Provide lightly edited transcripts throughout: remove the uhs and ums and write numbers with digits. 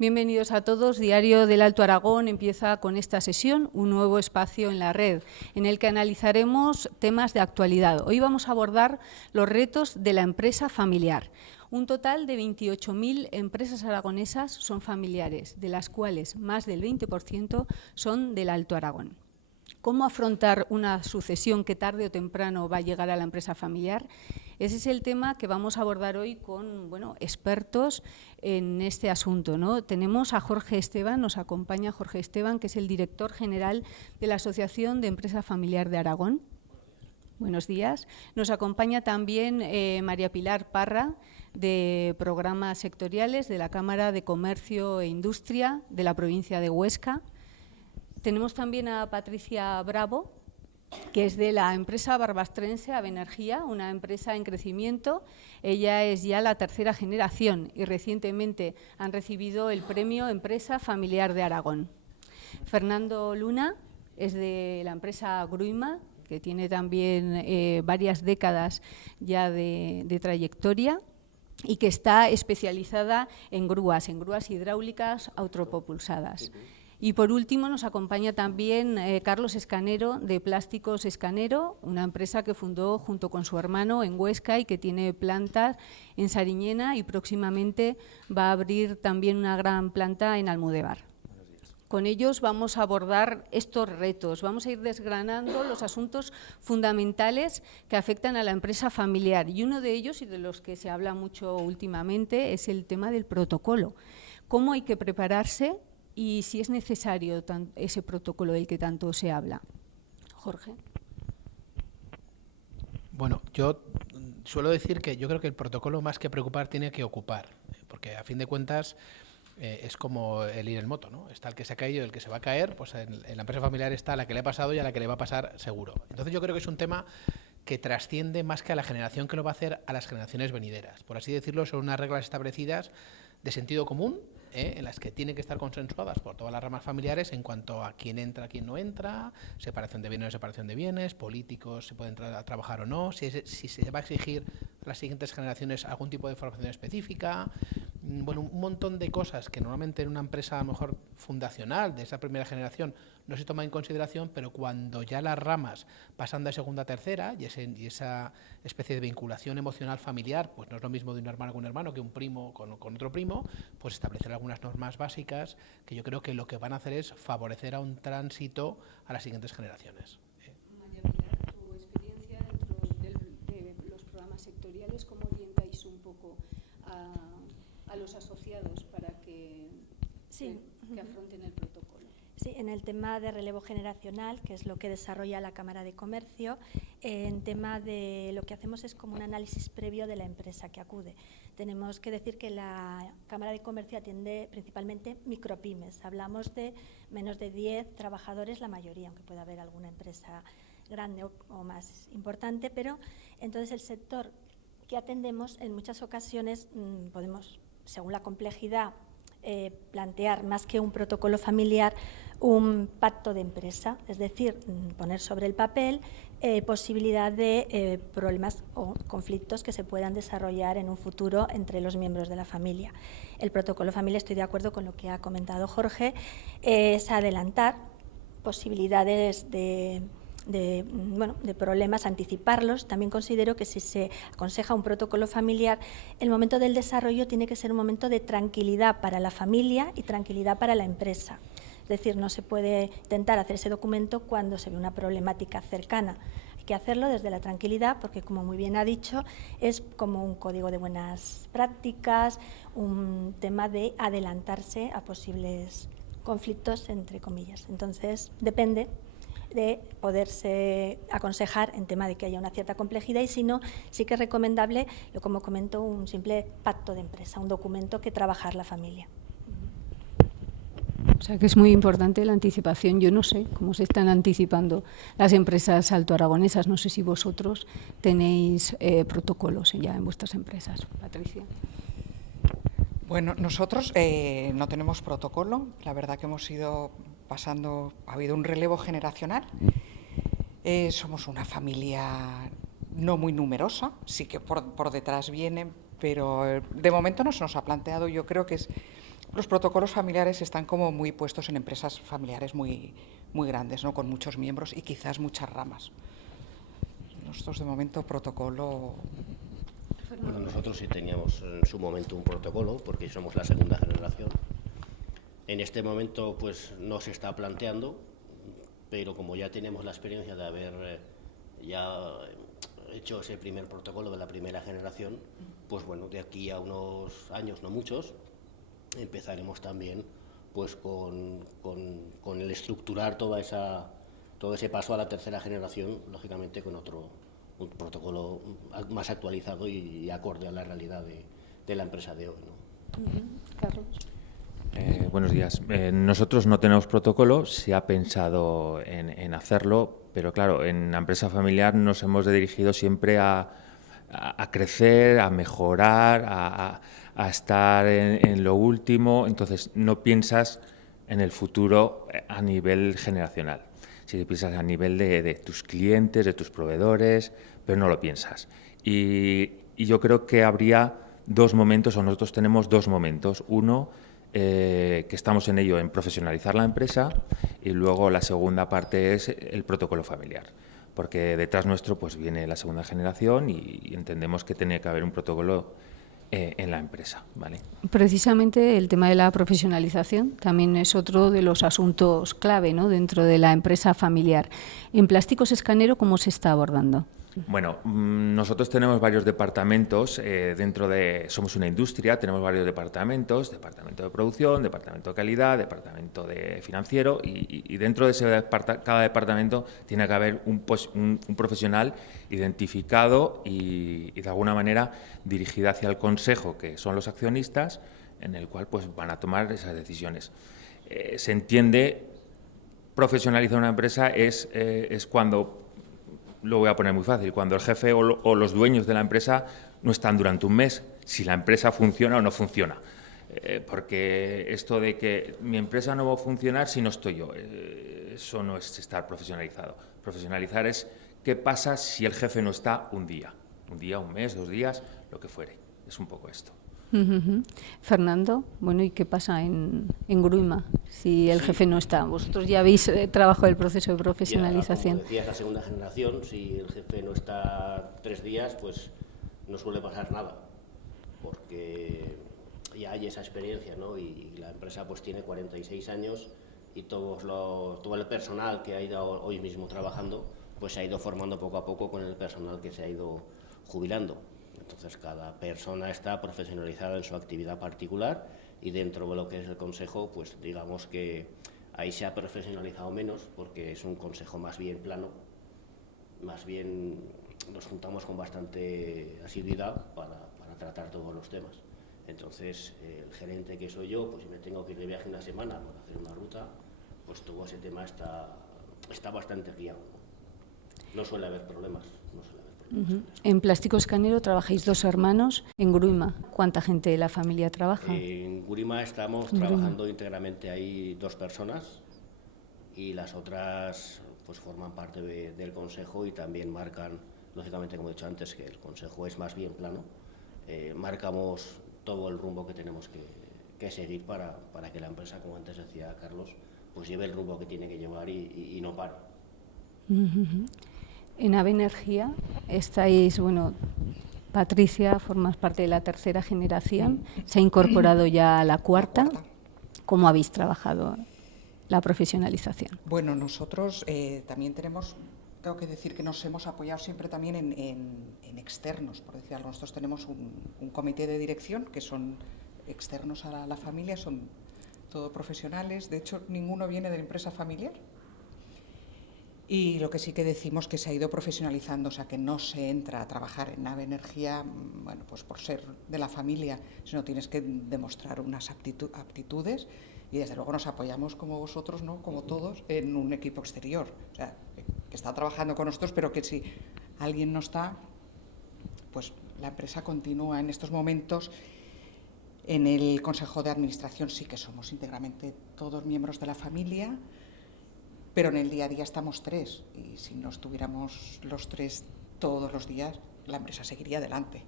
Bienvenidos a todos. Diario del Alto Aragón empieza con esta sesión, un nuevo espacio en la red, en el que analizaremos temas de actualidad. Hoy vamos a abordar los retos de la empresa familiar. Un total de 28.000 empresas aragonesas son familiares, de las cuales más del 20% son del Alto Aragón. ¿Cómo afrontar una sucesión que tarde o temprano va a llegar a la empresa familiar? Ese es el tema que vamos a abordar hoy con expertos en este asunto, ¿no? Tenemos a Jorge Esteban, nos acompaña Jorge Esteban, que es el director general de la Asociación de Empresa Familiar de Aragón. Buenos días. Nos acompaña también María Pilar Parra, de Programas Sectoriales de la Cámara de Comercio e Industria de la provincia de Huesca. Tenemos también a Patricia Bravo, que es de la empresa barbastrense Avenergía, una empresa en crecimiento. Ella es ya la tercera generación y recientemente han recibido el premio Empresa Familiar de Aragón. Fernando Luna es de la empresa Gruima, que tiene también varias décadas ya de trayectoria y que está especializada en grúas hidráulicas autopropulsadas. Y por último nos acompaña también Carlos Escanero, de Plásticos Escanero, una empresa que fundó junto con su hermano en Huesca y que tiene plantas en Sariñena y próximamente va a abrir también una gran planta en Almudévar. Con ellos vamos a abordar estos retos, vamos a ir desgranando los asuntos fundamentales que afectan a la empresa familiar. Y uno de ellos, y de los que se habla mucho últimamente, es el tema del protocolo. ¿Cómo hay que prepararse? Y si es necesario ese protocolo del que tanto se habla. Jorge. Bueno, yo suelo decir que yo creo que el protocolo, más que preocupar, tiene que ocupar, porque a fin de cuentas es como el ir en moto, ¿no? Está el que se ha caído y el que se va a caer, pues en la empresa familiar está la que le ha pasado y a la que le va a pasar seguro. Entonces yo creo que es un tema que trasciende más que a la generación que lo va a hacer, a las generaciones venideras. Por así decirlo, son unas reglas establecidas de sentido común, en las que tienen que estar consensuadas por todas las ramas familiares en cuanto a quién entra, quién no entra, separación de bienes o no separación de bienes, políticos, si pueden entrar a trabajar o no, si se va a exigir a las siguientes generaciones algún tipo de formación específica. Bueno, un montón de cosas que normalmente en una empresa a lo mejor fundacional de esa primera generación no se toma en consideración, pero cuando ya las ramas pasan de segunda a tercera y esa especie de vinculación emocional familiar, pues no es lo mismo de un hermano con un hermano que un primo con otro primo, pues establecer algunas normas básicas que yo creo que lo que van a hacer es favorecer a un tránsito a las siguientes generaciones. María Pilar, tu experiencia dentro de los programas sectoriales, ¿cómo orientáis un poco a los asociados para que afronten el protocolo? Sí, en el tema de relevo generacional, que es lo que desarrolla la Cámara de Comercio, en tema de lo que hacemos es como un análisis previo de la empresa que acude. Tenemos que decir que la Cámara de Comercio atiende principalmente micropymes. Hablamos de menos de 10 trabajadores, la mayoría, aunque pueda haber alguna empresa grande o más importante, pero entonces el sector que atendemos en muchas ocasiones podemos, según la complejidad, plantear más que un protocolo familiar, un pacto de empresa, es decir, poner sobre el papel posibilidad de problemas o conflictos que se puedan desarrollar en un futuro entre los miembros de la familia. El protocolo familiar, estoy de acuerdo con lo que ha comentado Jorge, es adelantar posibilidades de problemas, anticiparlos. También considero que si se aconseja un protocolo familiar, el momento del desarrollo tiene que ser un momento de tranquilidad para la familia y tranquilidad para la empresa. Es decir, no se puede intentar hacer ese documento cuando se ve una problemática cercana. Hay que hacerlo desde la tranquilidad porque, como muy bien ha dicho, es como un código de buenas prácticas, un tema de adelantarse a posibles conflictos, entre comillas. Entonces, depende de poderse aconsejar en tema de que haya una cierta complejidad y si no, sí que es recomendable, como comento, un simple pacto de empresa, un documento que trabajar la familia. O sea que es muy importante la anticipación. Yo no sé cómo se están anticipando las empresas altoaragonesas. No sé si vosotros tenéis protocolos ya en vuestras empresas. Patricia. Bueno, nosotros no tenemos protocolo. La verdad que hemos ido pasando, ha habido un relevo generacional. Somos una familia no muy numerosa, sí que por detrás vienen, pero de momento no se nos ha planteado. Yo creo que es Los protocolos familiares están como muy puestos en empresas familiares muy grandes, ¿no? Con muchos miembros y quizás muchas ramas. Nosotros de momento protocolo... Bueno, nosotros sí teníamos en su momento un protocolo porque somos la segunda generación. En este momento pues no se está planteando, pero como ya tenemos la experiencia de haber ya hecho ese primer protocolo de la primera generación, pues bueno, de aquí a unos años, no muchos, empezaremos también pues con el estructurar todo ese paso a la tercera generación, lógicamente con un protocolo más actualizado y acorde a la realidad de la empresa de hoy, ¿no? Carlos. Buenos días. Nosotros no tenemos protocolo, se ha pensado en hacerlo, pero claro, en la empresa familiar nos hemos dirigido siempre a crecer, a mejorar, a estar en lo último, entonces no piensas en el futuro a nivel generacional. Si piensas a nivel de tus clientes, de tus proveedores, pero no lo piensas. Y yo creo que habría dos momentos, o nosotros tenemos dos momentos. Uno, que estamos en ello, en profesionalizar la empresa, y luego la segunda parte es el protocolo familiar, porque detrás nuestro pues viene la segunda generación y entendemos que tiene que haber un protocolo en la empresa, ¿vale? Precisamente el tema de la profesionalización también es otro de los asuntos clave, ¿no?, dentro de la empresa familiar. En Plásticos Escanero, ¿cómo se está abordando? Bueno, nosotros tenemos varios departamentos somos una industria, tenemos varios departamentos, departamento de producción, departamento de calidad, departamento de financiero, y dentro de cada departamento tiene que haber un profesional identificado y de alguna manera dirigido hacia el consejo, que son los accionistas, en el cual pues van a tomar esas decisiones. Se entiende, profesionalizar una empresa es cuando... Lo voy a poner muy fácil, cuando el jefe o los dueños de la empresa no están durante un mes, si la empresa funciona o no funciona. Porque esto de que mi empresa no va a funcionar si no estoy yo, eso no es estar profesionalizado. Profesionalizar es qué pasa si el jefe no está un día, un mes, 2 días, lo que fuere. Es un poco esto. Fernando, bueno, ¿y qué pasa en Gruima si el jefe no está? Vosotros ya habéis trabajado el proceso de profesionalización. Ya, como decías, la segunda generación, si el jefe no está 3 días, pues no suele pasar nada, porque ya hay esa experiencia, ¿no? Y la empresa pues tiene 46 años y todo el personal que ha ido hoy mismo trabajando, pues se ha ido formando poco a poco con el personal que se ha ido jubilando. Entonces, cada persona está profesionalizada en su actividad particular y dentro de lo que es el consejo, pues digamos que ahí se ha profesionalizado menos porque es un consejo más bien plano, más bien nos juntamos con bastante asiduidad para tratar todos los temas. Entonces, el gerente que soy yo, pues si me tengo que ir de viaje una semana para hacer una ruta, pues todo ese tema está bastante guiado. No suele haber problemas, En Plásticos Escanero trabajáis 2 hermanos. En Gruima, ¿cuánta gente de la familia trabaja? En Gruima estamos trabajando íntegramente ahí 2 personas y las otras pues forman parte del consejo y también marcan, lógicamente como he dicho antes, que el consejo es más bien plano, marcamos todo el rumbo que tenemos que seguir para que la empresa, como antes decía Carlos, pues lleve el rumbo que tiene que llevar y no pare. En AVE Energía estáis, bueno, Patricia, formas parte de la tercera generación, se ha incorporado ya a la cuarta. ¿Cómo habéis trabajado la profesionalización? Bueno, nosotros también tengo que decir que nos hemos apoyado siempre también en externos, por decir algo. Nosotros tenemos un comité de dirección que son externos a la familia, son todos profesionales, de hecho ninguno viene de la empresa familiar. Y lo que sí que decimos que se ha ido profesionalizando, o sea, que no se entra a trabajar en AVE Energía, bueno, pues por ser de la familia, sino tienes que demostrar unas aptitudes y desde luego nos apoyamos como vosotros, ¿no?, como todos, en un equipo exterior, o sea, que está trabajando con nosotros, pero que si alguien no está, pues la empresa continúa en estos momentos. En el Consejo de Administración sí que somos íntegramente todos miembros de la familia, pero en el día a día estamos 3 y si no estuviéramos los 3 todos los días, la empresa seguiría adelante.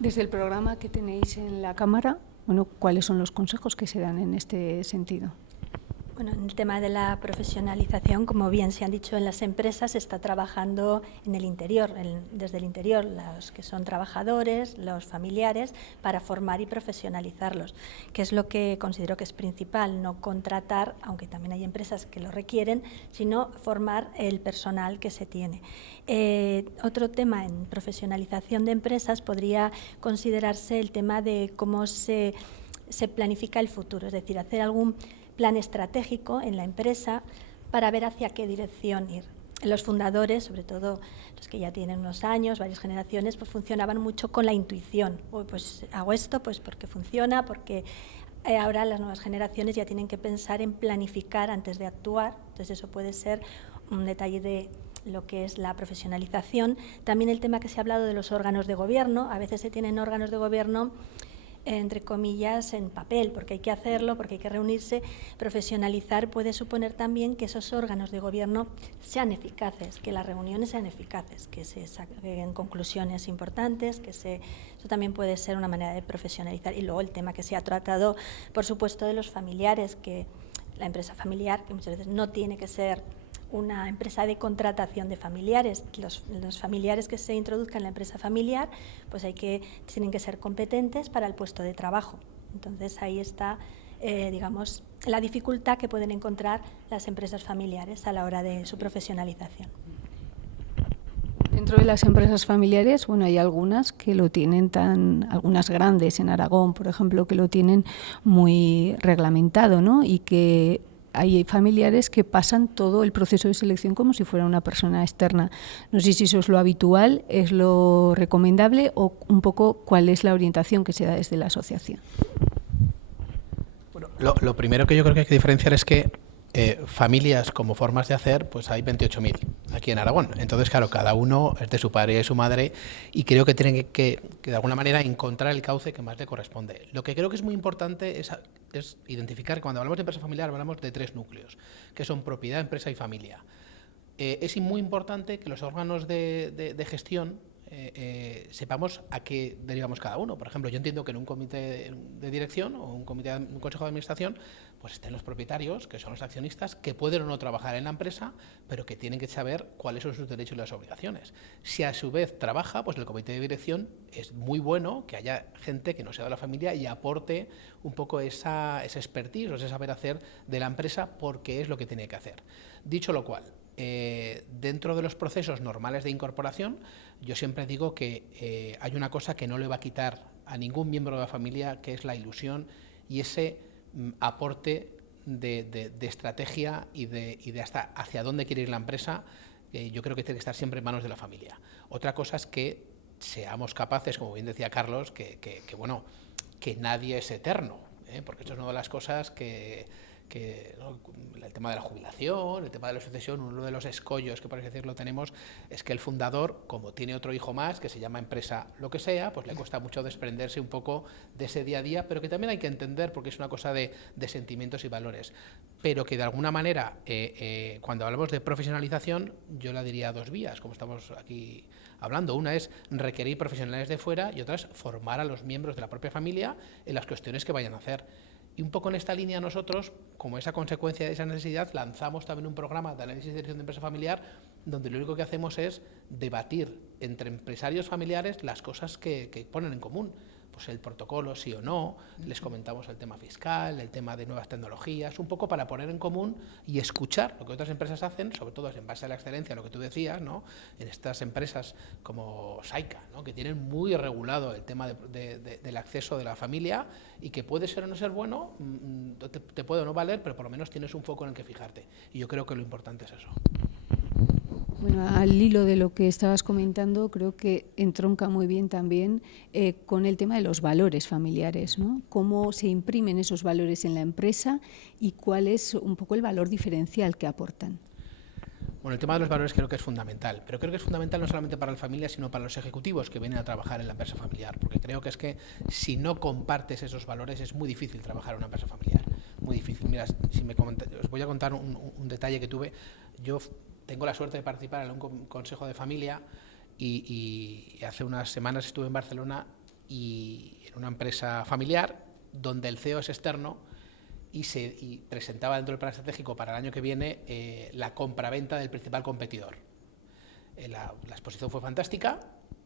Desde el programa que tenéis en la Cámara, Bueno, ¿cuáles son los consejos que se dan en este sentido? Bueno, en el tema de la profesionalización, como bien se han dicho en las empresas, se está trabajando en el interior, desde el interior, los que son trabajadores, los familiares, para formar y profesionalizarlos, que es lo que considero que es principal, no contratar, aunque también hay empresas que lo requieren, sino formar el personal que se tiene. Otro tema en profesionalización de empresas podría considerarse el tema de cómo se planifica el futuro, es decir, hacer algún plan estratégico en la empresa para ver hacia qué dirección ir. Los fundadores, sobre todo los que ya tienen unos años, varias generaciones, pues funcionaban mucho con la intuición. Pues hago esto pues porque funciona, porque ahora las nuevas generaciones ya tienen que pensar en planificar antes de actuar. Entonces eso puede ser un detalle de lo que es la profesionalización. También el tema que se ha hablado de los órganos de gobierno. A veces se tienen órganos de gobierno entre comillas, en papel, porque hay que hacerlo, porque hay que reunirse. Profesionalizar puede suponer también que esos órganos de gobierno sean eficaces, que las reuniones sean eficaces, que se saquen conclusiones importantes, eso también puede ser una manera de profesionalizar. Y luego el tema que se ha tratado, por supuesto, de los familiares, que la empresa familiar, que muchas veces no tiene que ser una empresa de contratación de familiares. Los familiares que se introduzcan en la empresa familiar, pues tienen que ser competentes para el puesto de trabajo. Entonces ahí está, digamos, la dificultad que pueden encontrar las empresas familiares a la hora de su profesionalización. Dentro de las empresas familiares, bueno, hay algunas que lo tienen algunas grandes en Aragón, por ejemplo, que lo tienen muy reglamentado, ¿no? Y que hay familiares que pasan todo el proceso de selección como si fuera una persona externa. No sé si eso es lo habitual, es lo recomendable o un poco cuál es la orientación que se da desde la asociación. Bueno, lo primero que yo creo que hay que diferenciar es que familias como formas de hacer, pues hay 28.000 aquí en Aragón. Entonces, claro, cada uno es de su padre y de su madre y creo que tienen que de alguna manera encontrar el cauce que más le corresponde. Lo que creo que es muy importante es identificar que cuando hablamos de empresa familiar hablamos de 3 núcleos, que son propiedad, empresa y familia. Es muy importante que los órganos de gestión sepamos a qué derivamos cada uno. Por ejemplo, yo entiendo que en un comité de dirección o un consejo de administración pues estén los propietarios, que son los accionistas, que pueden o no trabajar en la empresa, pero que tienen que saber cuáles son sus derechos y las obligaciones. Si a su vez trabaja, pues el comité de dirección es muy bueno que haya gente que no sea de la familia y aporte un poco esa expertise o ese saber hacer de la empresa porque es lo que tiene que hacer. Dicho lo cual, dentro de los procesos normales de incorporación, yo siempre digo que hay una cosa que no le va a quitar a ningún miembro de la familia, que es la ilusión y ese aporte de estrategia y de hasta hacia dónde quiere ir la empresa. Yo creo que tiene que estar siempre en manos de la familia. Otra cosa es que seamos capaces, como bien decía Carlos, que nadie es eterno, porque esto es una de las cosas ¿no? El tema de la jubilación, el tema de la sucesión, uno de los escollos que por así decirlo tenemos es que el fundador, como tiene otro hijo más que se llama empresa lo que sea, pues le cuesta mucho desprenderse un poco de ese día a día, pero que también hay que entender porque es una cosa de sentimientos y valores, pero que de alguna manera cuando hablamos de profesionalización yo la diría a 2 vías, como estamos aquí hablando. Una es requerir profesionales de fuera y otra es formar a los miembros de la propia familia en las cuestiones que vayan a hacer. Y un poco en esta línea nosotros, como esa consecuencia de esa necesidad, lanzamos también un programa de análisis de dirección de empresa familiar donde lo único que hacemos es debatir entre empresarios familiares las cosas que ponen en común. Pues el protocolo, sí o no, les comentamos el tema fiscal, el tema de nuevas tecnologías, un poco para poner en común y escuchar lo que otras empresas hacen, sobre todo en base a la excelencia, lo que tú decías, ¿no? En estas empresas como Saika, ¿no? Que tienen muy regulado el tema del acceso de la familia y que puede ser o no ser bueno, te puede o no valer, pero por lo menos tienes un foco en el que fijarte. Y yo creo que lo importante es eso. Bueno, al hilo de lo que estabas comentando, creo que entronca muy bien también con el tema de los valores familiares, ¿no? Cómo se imprimen esos valores en la empresa y cuál es un poco el valor diferencial que aportan. Bueno, el tema de los valores creo que es fundamental, pero creo que es fundamental no solamente para la familia, sino para los ejecutivos que vienen a trabajar en la empresa familiar, porque creo que es que si no compartes esos valores es muy difícil trabajar en una empresa familiar, muy difícil. Mira, os voy a contar un detalle que tuve. Yo tengo la suerte de participar en un consejo de familia y hace unas semanas estuve en Barcelona y en una empresa familiar donde el CEO es externo y presentaba dentro del plan estratégico para el año que viene la compraventa del principal competidor. La exposición fue fantástica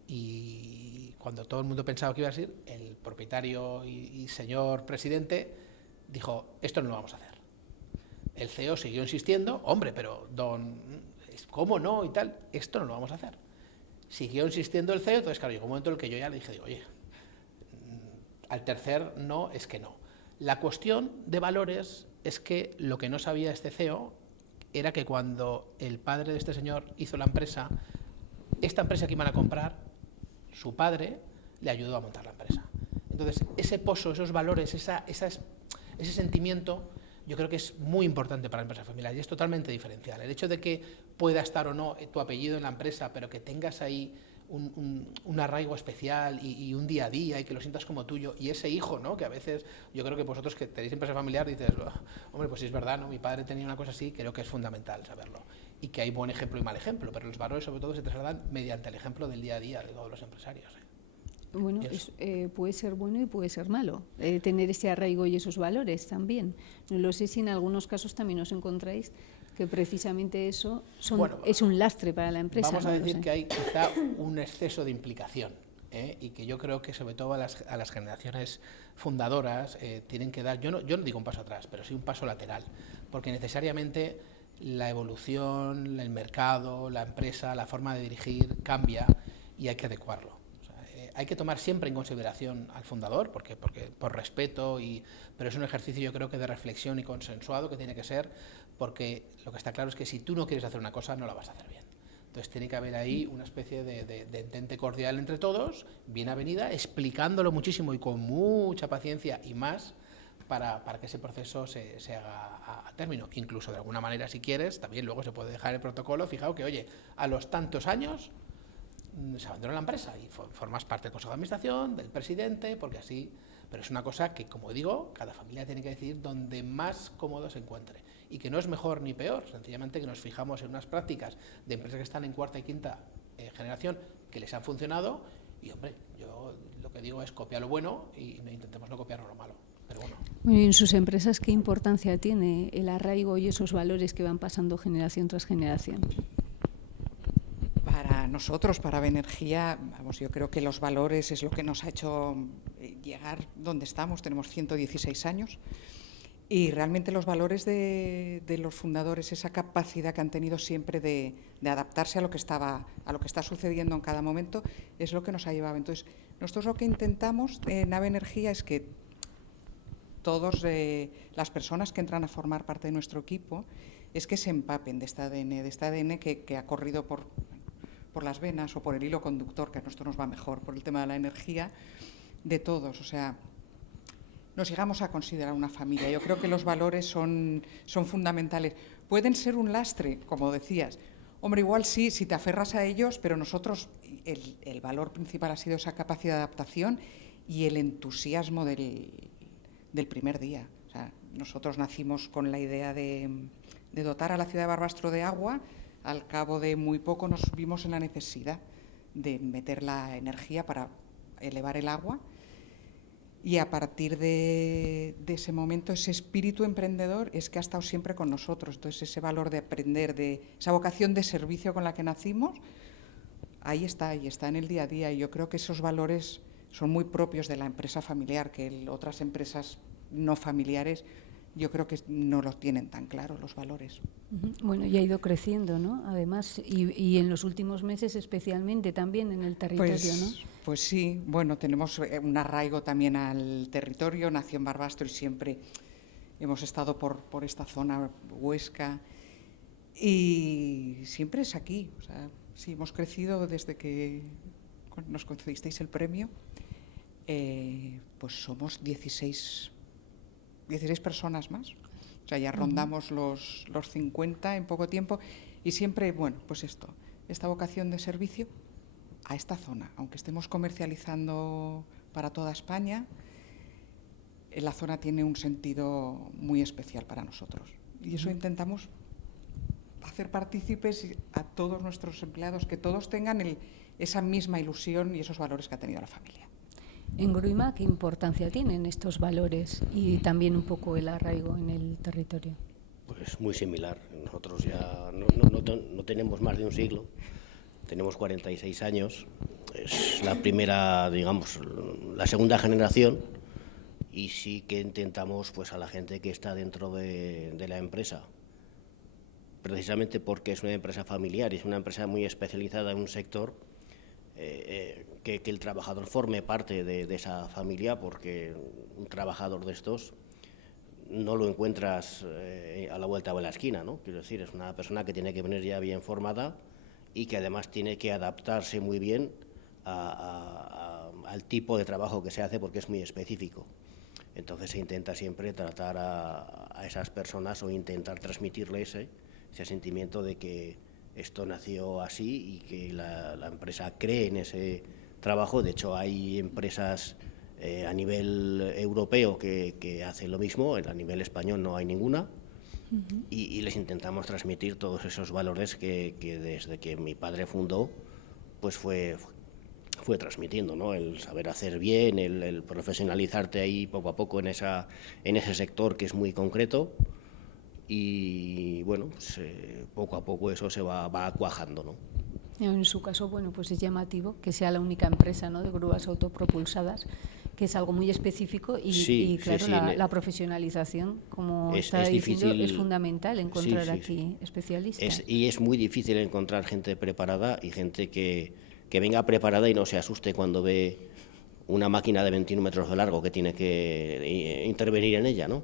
y cuando todo el mundo pensaba que iba a ser, el propietario y señor presidente dijo, esto no lo vamos a hacer. El CEO siguió insistiendo, hombre, pero ¿cómo no? Y tal, esto no lo vamos a hacer. Siguió insistiendo el CEO, entonces claro, llegó un momento en el que yo ya le dije, digo, oye, al tercer no es que no. La cuestión de valores es que lo que no sabía este CEO era que cuando el padre de este señor hizo la empresa, esta empresa que iban a comprar, su padre le ayudó a montar la empresa. Entonces, ese pozo, esos valores, ese sentimiento, yo creo que es muy importante para la empresa familiar y es totalmente diferencial. El hecho de que pueda estar o no tu apellido en la empresa, pero que tengas ahí un arraigo especial y un día a día y que lo sientas como tuyo, y ese hijo, ¿no? Que a veces yo creo que vosotros que tenéis empresa familiar dices, hombre, pues sí es verdad, ¿no? Mi padre tenía una cosa así, creo que es fundamental saberlo. Y que hay buen ejemplo y mal ejemplo, pero los valores sobre todo se trasladan mediante el ejemplo del día a día de todos los empresarios. Bueno, puede ser bueno y puede ser malo, tener ese arraigo y esos valores también. No lo sé si en algunos casos también os encontráis que precisamente eso es un lastre para la empresa. Vamos a decir que hay quizá un exceso de implicación, y que yo creo que sobre todo a las generaciones fundadoras tienen que dar, yo no digo un paso atrás, pero sí un paso lateral, porque necesariamente la evolución, el mercado, la empresa, la forma de dirigir cambia y hay que adecuarlo. Hay que tomar siempre en consideración al fundador, porque por respeto, pero es un ejercicio yo creo que de reflexión y consensuado que tiene que ser, porque lo que está claro es que si tú no quieres hacer una cosa, no la vas a hacer bien. Entonces tiene que haber ahí una especie de entente cordial entre todos, bien avenida, explicándolo muchísimo y con mucha paciencia y más, para que ese proceso se haga a término. Incluso de alguna manera, si quieres, también luego se puede dejar el protocolo fijado que, oye, a los tantos años se abandona la empresa y formas parte del consejo de administración, del presidente, porque así, pero es una cosa que, como digo, cada familia tiene que decidir donde más cómodo se encuentre y que no es mejor ni peor, sencillamente que nos fijamos en unas prácticas de empresas que están en cuarta y quinta generación que les han funcionado y, hombre, yo lo que digo es copiar lo bueno y intentemos no copiar lo malo, pero bueno. Bueno, y en sus empresas, ¿qué importancia tiene el arraigo y esos valores que van pasando generación tras generación? Para nosotros, para Benergia, vamos, yo creo que los valores es lo que nos ha hecho llegar donde estamos. Tenemos 116 años y realmente los valores de los fundadores, esa capacidad que han tenido siempre de adaptarse a lo que está sucediendo en cada momento, es lo que nos ha llevado. Entonces, nosotros lo que intentamos en Ave Energía es que todas las personas que entran a formar parte de nuestro equipo es que se empapen de este ADN que ha corrido por las venas o por el hilo conductor, que a nosotros nos va mejor, por el tema de la energía, de todos. O sea, nos llegamos a considerar una familia. Yo creo que los valores son fundamentales. Pueden ser un lastre, como decías. Hombre, igual sí, si te aferras a ellos, pero nosotros, el valor principal ha sido esa capacidad de adaptación y el entusiasmo del primer día. O sea, nosotros nacimos con la idea de dotar a la ciudad de Barbastro de agua. Al cabo de muy poco nos vimos en la necesidad de meter la energía para elevar el agua y a partir de ese momento, ese espíritu emprendedor es que ha estado siempre con nosotros. Entonces, ese valor de aprender, esa vocación de servicio con la que nacimos, ahí está en el día a día y yo creo que esos valores son muy propios de la empresa familiar, que otras empresas no familiares yo creo que no los tienen tan claros los valores. Bueno, y ha ido creciendo, ¿no? Además, y en los últimos meses especialmente también en el territorio, ¿no? Pues sí, bueno, tenemos un arraigo también al territorio, nació en Barbastro y siempre hemos estado por esta zona, Huesca, y siempre es aquí. O sea, sí, hemos crecido desde que nos concedisteis el premio, pues somos 16 personas más. O sea, ya rondamos los 50 en poco tiempo y siempre, bueno, pues esta vocación de servicio a esta zona. Aunque estemos comercializando para toda España, la zona tiene un sentido muy especial para nosotros. Y eso intentamos hacer partícipes a todos nuestros empleados, que todos tengan esa misma ilusión y esos valores que ha tenido la familia. En Gruima, ¿qué importancia tienen estos valores y también un poco el arraigo en el territorio? Pues muy similar. Nosotros ya no tenemos más de un siglo, tenemos 46 años. Es la primera, digamos, la segunda generación, y sí que intentamos, pues, a la gente que está dentro de la empresa, precisamente porque es una empresa familiar y es una empresa muy especializada en un sector, que el trabajador forme parte de esa familia, porque un trabajador de estos no lo encuentras a la vuelta de la esquina, ¿no? Quiero decir, es una persona que tiene que venir ya bien formada y que además tiene que adaptarse muy bien al tipo de trabajo que se hace, porque es muy específico. Entonces se intenta siempre tratar a esas personas, o intentar transmitirles ese sentimiento de que esto nació así y que la empresa cree en ese trabajo. De hecho, hay empresas a nivel europeo que hacen lo mismo, a nivel español no hay ninguna. Y les intentamos transmitir todos esos valores que desde que mi padre fundó, pues fue transmitiendo, ¿no? El saber hacer bien, el profesionalizarte ahí poco a poco en ese sector que es muy concreto. Y bueno, pues, poco a poco eso se va cuajando, ¿no? En su caso, bueno, pues es llamativo que sea la única empresa, ¿no?, de grúas autopropulsadas, que es algo muy específico y claro, la profesionalización, como está diciendo, es fundamental encontrar aquí especialistas. Y es muy difícil encontrar gente preparada y gente que venga preparada y no se asuste cuando ve una máquina de 21 metros de largo que tiene que intervenir en ella, ¿no?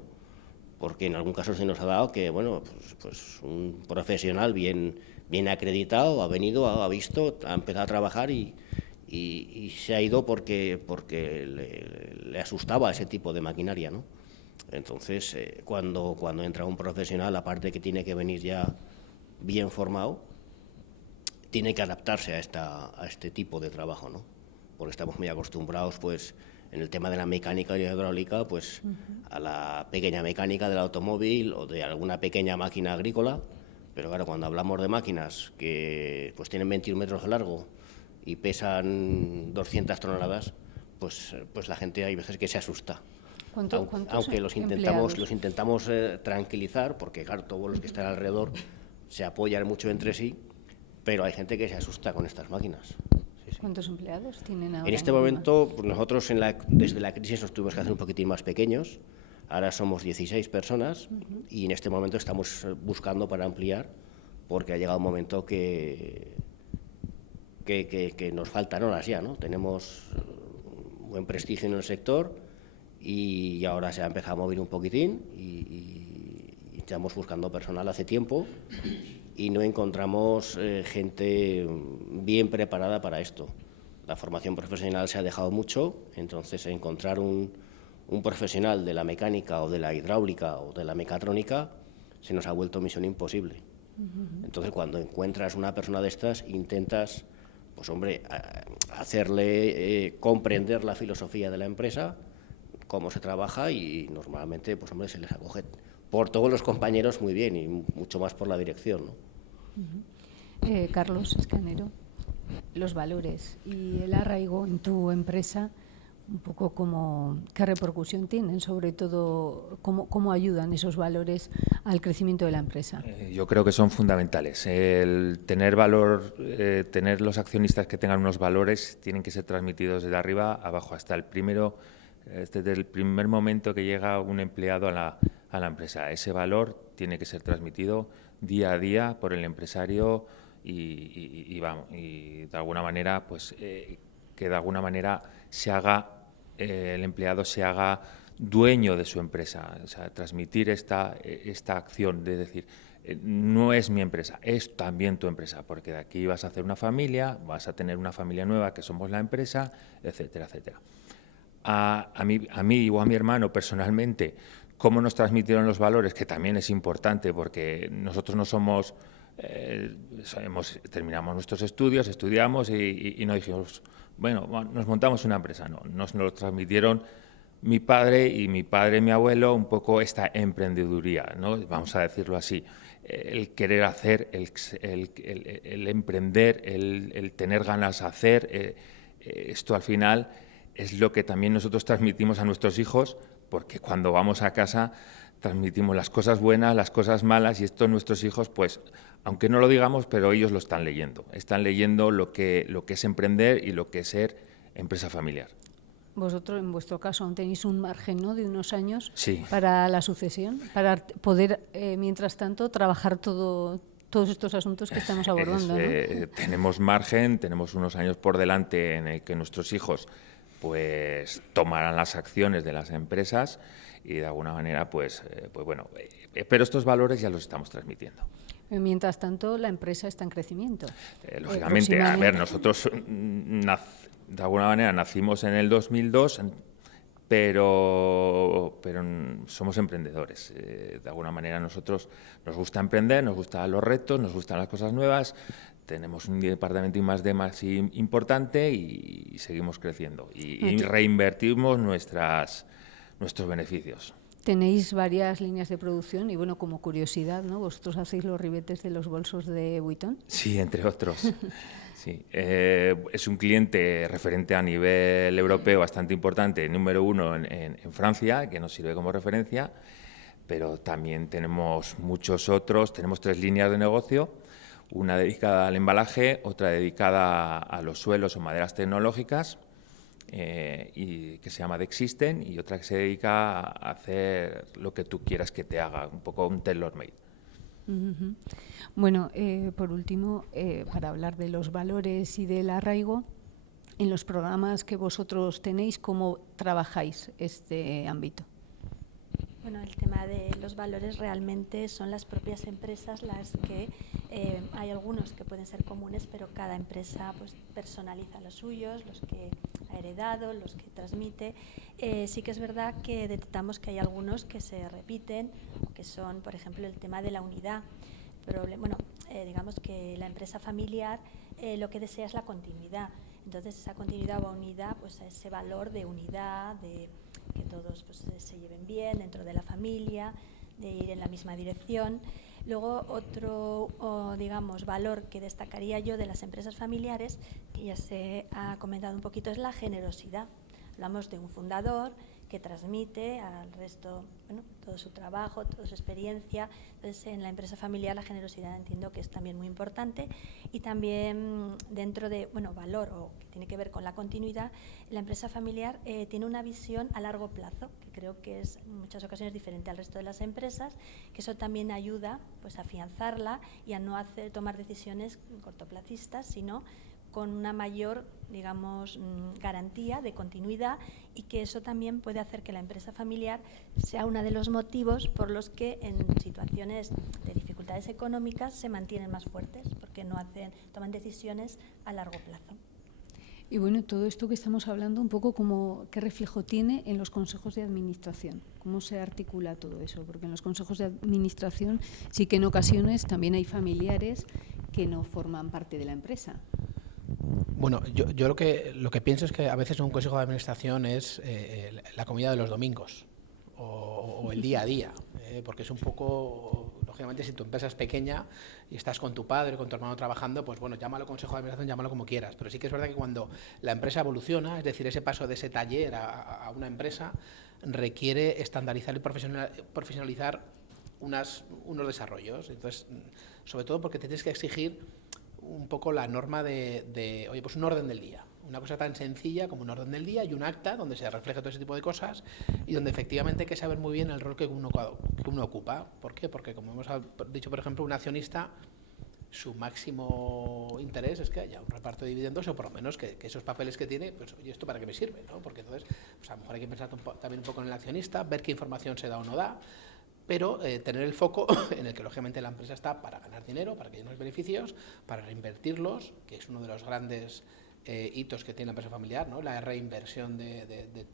Porque en algún caso se nos ha dado que, bueno, pues un profesional bien acreditado ha venido, ha visto, ha empezado a trabajar y se ha ido porque le asustaba ese tipo de maquinaria, ¿no? Entonces, cuando entra un profesional, aparte que tiene que venir ya bien formado, tiene que adaptarse a este tipo de trabajo, ¿no? Porque estamos muy acostumbrados, pues, en el tema de la mecánica y hidráulica, pues, a la pequeña mecánica del automóvil o de alguna pequeña máquina agrícola. Pero claro, cuando hablamos de máquinas que pues tienen 21 metros de largo y pesan 200 toneladas, pues la gente hay veces que se asusta. Aunque los intentamos tranquilizar, porque claro, todos los que están alrededor se apoyan mucho entre sí, pero hay gente que se asusta con estas máquinas. ¿Cuántos empleados tienen ahora? En este momento, pues nosotros desde la crisis nos tuvimos que hacer un poquitín más pequeños. Ahora somos 16 personas y en este momento estamos buscando para ampliar, porque ha llegado un momento que nos faltan horas ya, ¿no? Tenemos buen prestigio en el sector y ahora se ha empezado a mover un poquitín y estamos buscando personal hace tiempo y no encontramos gente bien preparada para esto. La formación profesional se ha dejado mucho, entonces encontrar un profesional de la mecánica o de la hidráulica o de la mecatrónica se nos ha vuelto misión imposible. Entonces, cuando encuentras una persona de estas, intentas, pues hombre, hacerle comprender la filosofía de la empresa, cómo se trabaja, y normalmente, pues hombre, se les acoge por todos los compañeros muy bien y mucho más por la dirección, ¿no? Carlos Escanero, los valores y el arraigo en tu empresa, un poco qué repercusión tienen, sobre todo cómo ayudan esos valores al crecimiento de la empresa. Yo creo que son fundamentales. El tener valor, tener los accionistas que tengan unos valores, tienen que ser transmitidos desde arriba abajo, hasta desde el primer momento que llega un empleado a la empresa. Ese valor tiene que ser transmitido día a día por el empresario y de alguna manera, pues que de alguna manera el empleado se haga dueño de su empresa. O sea, transmitir esta acción de decir, no es mi empresa, es también tu empresa, porque de aquí vas a hacer una familia, vas a tener una familia nueva que somos la empresa, etcétera, etcétera. A mí o a mi hermano personalmente, cómo nos transmitieron los valores, que también es importante, porque nosotros no somos, terminamos nuestros estudios, estudiamos y no dijimos, bueno, nos montamos una empresa. No, nos lo transmitieron mi padre y mi abuelo, un poco esta emprendeduría, ¿no? Vamos a decirlo así, el querer hacer, el emprender, el tener ganas de hacer, esto al final es lo que también nosotros transmitimos a nuestros hijos, porque cuando vamos a casa transmitimos las cosas buenas, las cosas malas, y esto nuestros hijos, pues, aunque no lo digamos, pero ellos lo están leyendo. Están leyendo lo que es emprender y lo que es ser empresa familiar. Vosotros, en vuestro caso, aún tenéis un margen, ¿no?, de unos años Sí. para la sucesión, para poder, mientras tanto, trabajar todos estos asuntos que estamos abordando, ¿no? Tenemos margen, tenemos unos años por delante en el que nuestros hijos pues tomarán las acciones de las empresas y de alguna manera pues bueno, pero estos valores ya los estamos transmitiendo. Mientras tanto, la empresa está en crecimiento. Lógicamente, a ver, nosotros de alguna manera nacimos en el 2002, pero somos emprendedores. De alguna manera nosotros nos gusta emprender, nos gustan los retos, nos gustan las cosas nuevas, tenemos un departamento I+D+ importante y seguimos creciendo y reinvertimos nuestros beneficios. Tenéis varias líneas de producción y, bueno, como curiosidad, ¿no?, vosotros hacéis los ribetes de los bolsos de Vuitton. Sí, entre otros. Sí. Es un cliente referente a nivel europeo bastante importante, número 1 en Francia, que nos sirve como referencia, pero también tenemos muchos otros. Tenemos 3 líneas de negocio, una dedicada al embalaje, otra dedicada a los suelos o maderas tecnológicas, y que se llama Dexisten, y otra que se dedica a hacer lo que tú quieras que te haga, un poco un tailor-made. Uh-huh. Bueno, por último, para hablar de los valores y del arraigo, en los programas que vosotros tenéis, ¿cómo trabajáis este ámbito? Bueno, el tema de los valores realmente son las propias empresas las que hay algunos que pueden ser comunes, pero cada empresa pues personaliza los suyos, los que ha heredado, los que transmite. Sí que es verdad que detectamos que hay algunos que se repiten, que son, por ejemplo, el tema de la unidad. Digamos que la empresa familiar lo que desea es la continuidad. Entonces, esa continuidad o unidad, pues ese valor de unidad, de que todos pues, se lleven bien dentro de la familia, de ir en la misma dirección. Luego, otro valor que destacaría yo de las empresas familiares, que ya se ha comentado un poquito, es la generosidad. Hablamos de un fundador que transmite al resto todo su trabajo, toda su experiencia. Entonces, en la empresa familiar la generosidad entiendo que es también muy importante. Y también dentro de valor, o que tiene que ver con la continuidad, la empresa familiar tiene una visión a largo plazo, que creo que es en muchas ocasiones diferente al resto de las empresas, que eso también ayuda pues, a afianzarla y a no tomar decisiones cortoplacistas, sino con una mayor, garantía de continuidad, y que eso también puede hacer que la empresa familiar sea uno de los motivos por los que en situaciones de dificultades económicas se mantienen más fuertes, porque toman decisiones a largo plazo. Y bueno, todo esto que estamos hablando, un poco ¿qué reflejo tiene en los consejos de administración? ¿Cómo se articula todo eso? Porque en los consejos de administración sí que en ocasiones también hay familiares que no forman parte de la empresa. Bueno, yo lo que pienso es que a veces un consejo de administración es la comida de los domingos o el día a día, porque es un poco, lógicamente, si tu empresa es pequeña y estás con tu padre o con tu hermano trabajando, pues bueno, llámalo consejo de administración, llámalo como quieras, pero sí que es verdad que cuando la empresa evoluciona, es decir, ese paso de ese taller a una empresa, requiere estandarizar y profesionalizar unos desarrollos. Entonces, sobre todo porque te tienes que exigir un poco la norma de pues un orden del día. Una cosa tan sencilla como un orden del día y un acta donde se refleja todo ese tipo de cosas y donde efectivamente hay que saber muy bien el rol que uno ocupa. ¿Por qué? Porque, como hemos dicho, por ejemplo, un accionista, su máximo interés es que haya un reparto de dividendos, o por lo menos que esos papeles que tiene, pues oye, ¿esto para qué me sirve?, ¿no? Porque entonces, pues a lo mejor hay que pensar también un poco en el accionista, ver qué información se da o no da, pero tener el foco en el que lógicamente la empresa está para ganar dinero, para que haya unos beneficios, para reinvertirlos, que es uno de los grandes hitos que tiene la empresa familiar, ¿no? La reinversión de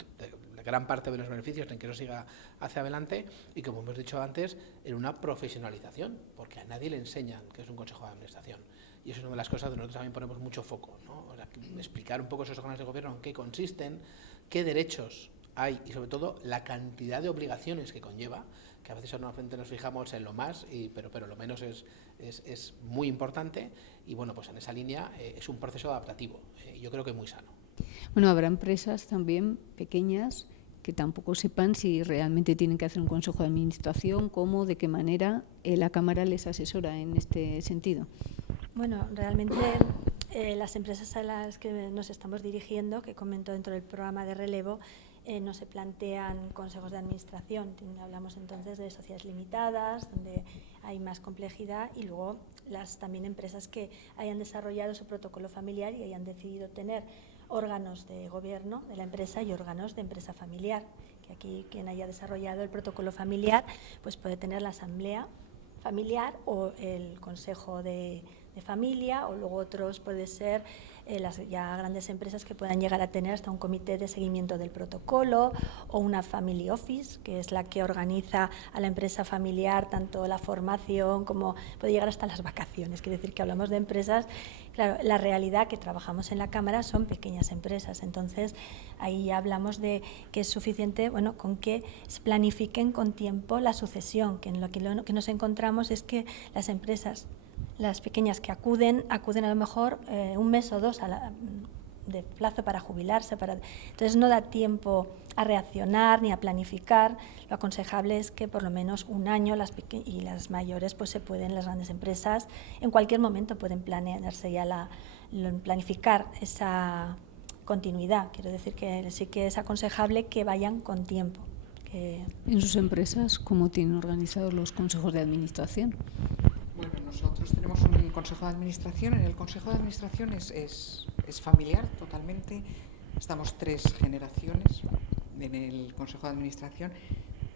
gran parte de los beneficios, en que eso siga hacia adelante, y como hemos dicho antes, en una profesionalización, porque a nadie le enseñan qué es un consejo de administración. Y eso es una de las cosas donde nosotros también ponemos mucho foco, ¿no? O sea, explicar un poco esos órganos de gobierno, en qué consisten, qué derechos hay y sobre todo la cantidad de obligaciones que conlleva, que a veces normalmente nos fijamos en lo más, pero lo menos es muy importante, y bueno, pues en esa línea es un proceso adaptativo, yo creo que muy sano. Bueno, habrá empresas también pequeñas que tampoco sepan si realmente tienen que hacer un consejo de administración, cómo, de qué manera la Cámara les asesora en este sentido. Bueno, realmente las empresas a las que nos estamos dirigiendo, que comento dentro del programa de relevo, no se plantean consejos de administración. Hablamos entonces de sociedades limitadas, donde hay más complejidad, y luego las también empresas que hayan desarrollado su protocolo familiar y hayan decidido tener órganos de gobierno de la empresa y órganos de empresa familiar, que aquí quien haya desarrollado el protocolo familiar pues puede tener la asamblea familiar o el consejo de familia, o luego otros puede ser las ya grandes empresas que puedan llegar a tener hasta un comité de seguimiento del protocolo, o una family office, que es la que organiza a la empresa familiar tanto la formación como puede llegar hasta las vacaciones. Quiere decir que hablamos de empresas, claro, la realidad que trabajamos en la Cámara son pequeñas empresas, entonces ahí hablamos de que es suficiente, bueno, con que se planifiquen con tiempo la sucesión, que en lo que nos encontramos es que las empresas, las pequeñas que acuden a lo mejor un mes o dos de plazo para jubilarse, entonces no da tiempo a reaccionar ni a planificar. Lo aconsejable es que por lo menos un año, y las mayores pues las grandes empresas en cualquier momento pueden planearse ya planificar esa continuidad. Quiero decir que sí que es aconsejable que vayan con tiempo. ¿En sus empresas cómo tienen organizados los consejos de administración? Bueno, nosotros tenemos un consejo de administración. En el consejo de administración es familiar totalmente. Estamos 3 generaciones en el consejo de administración,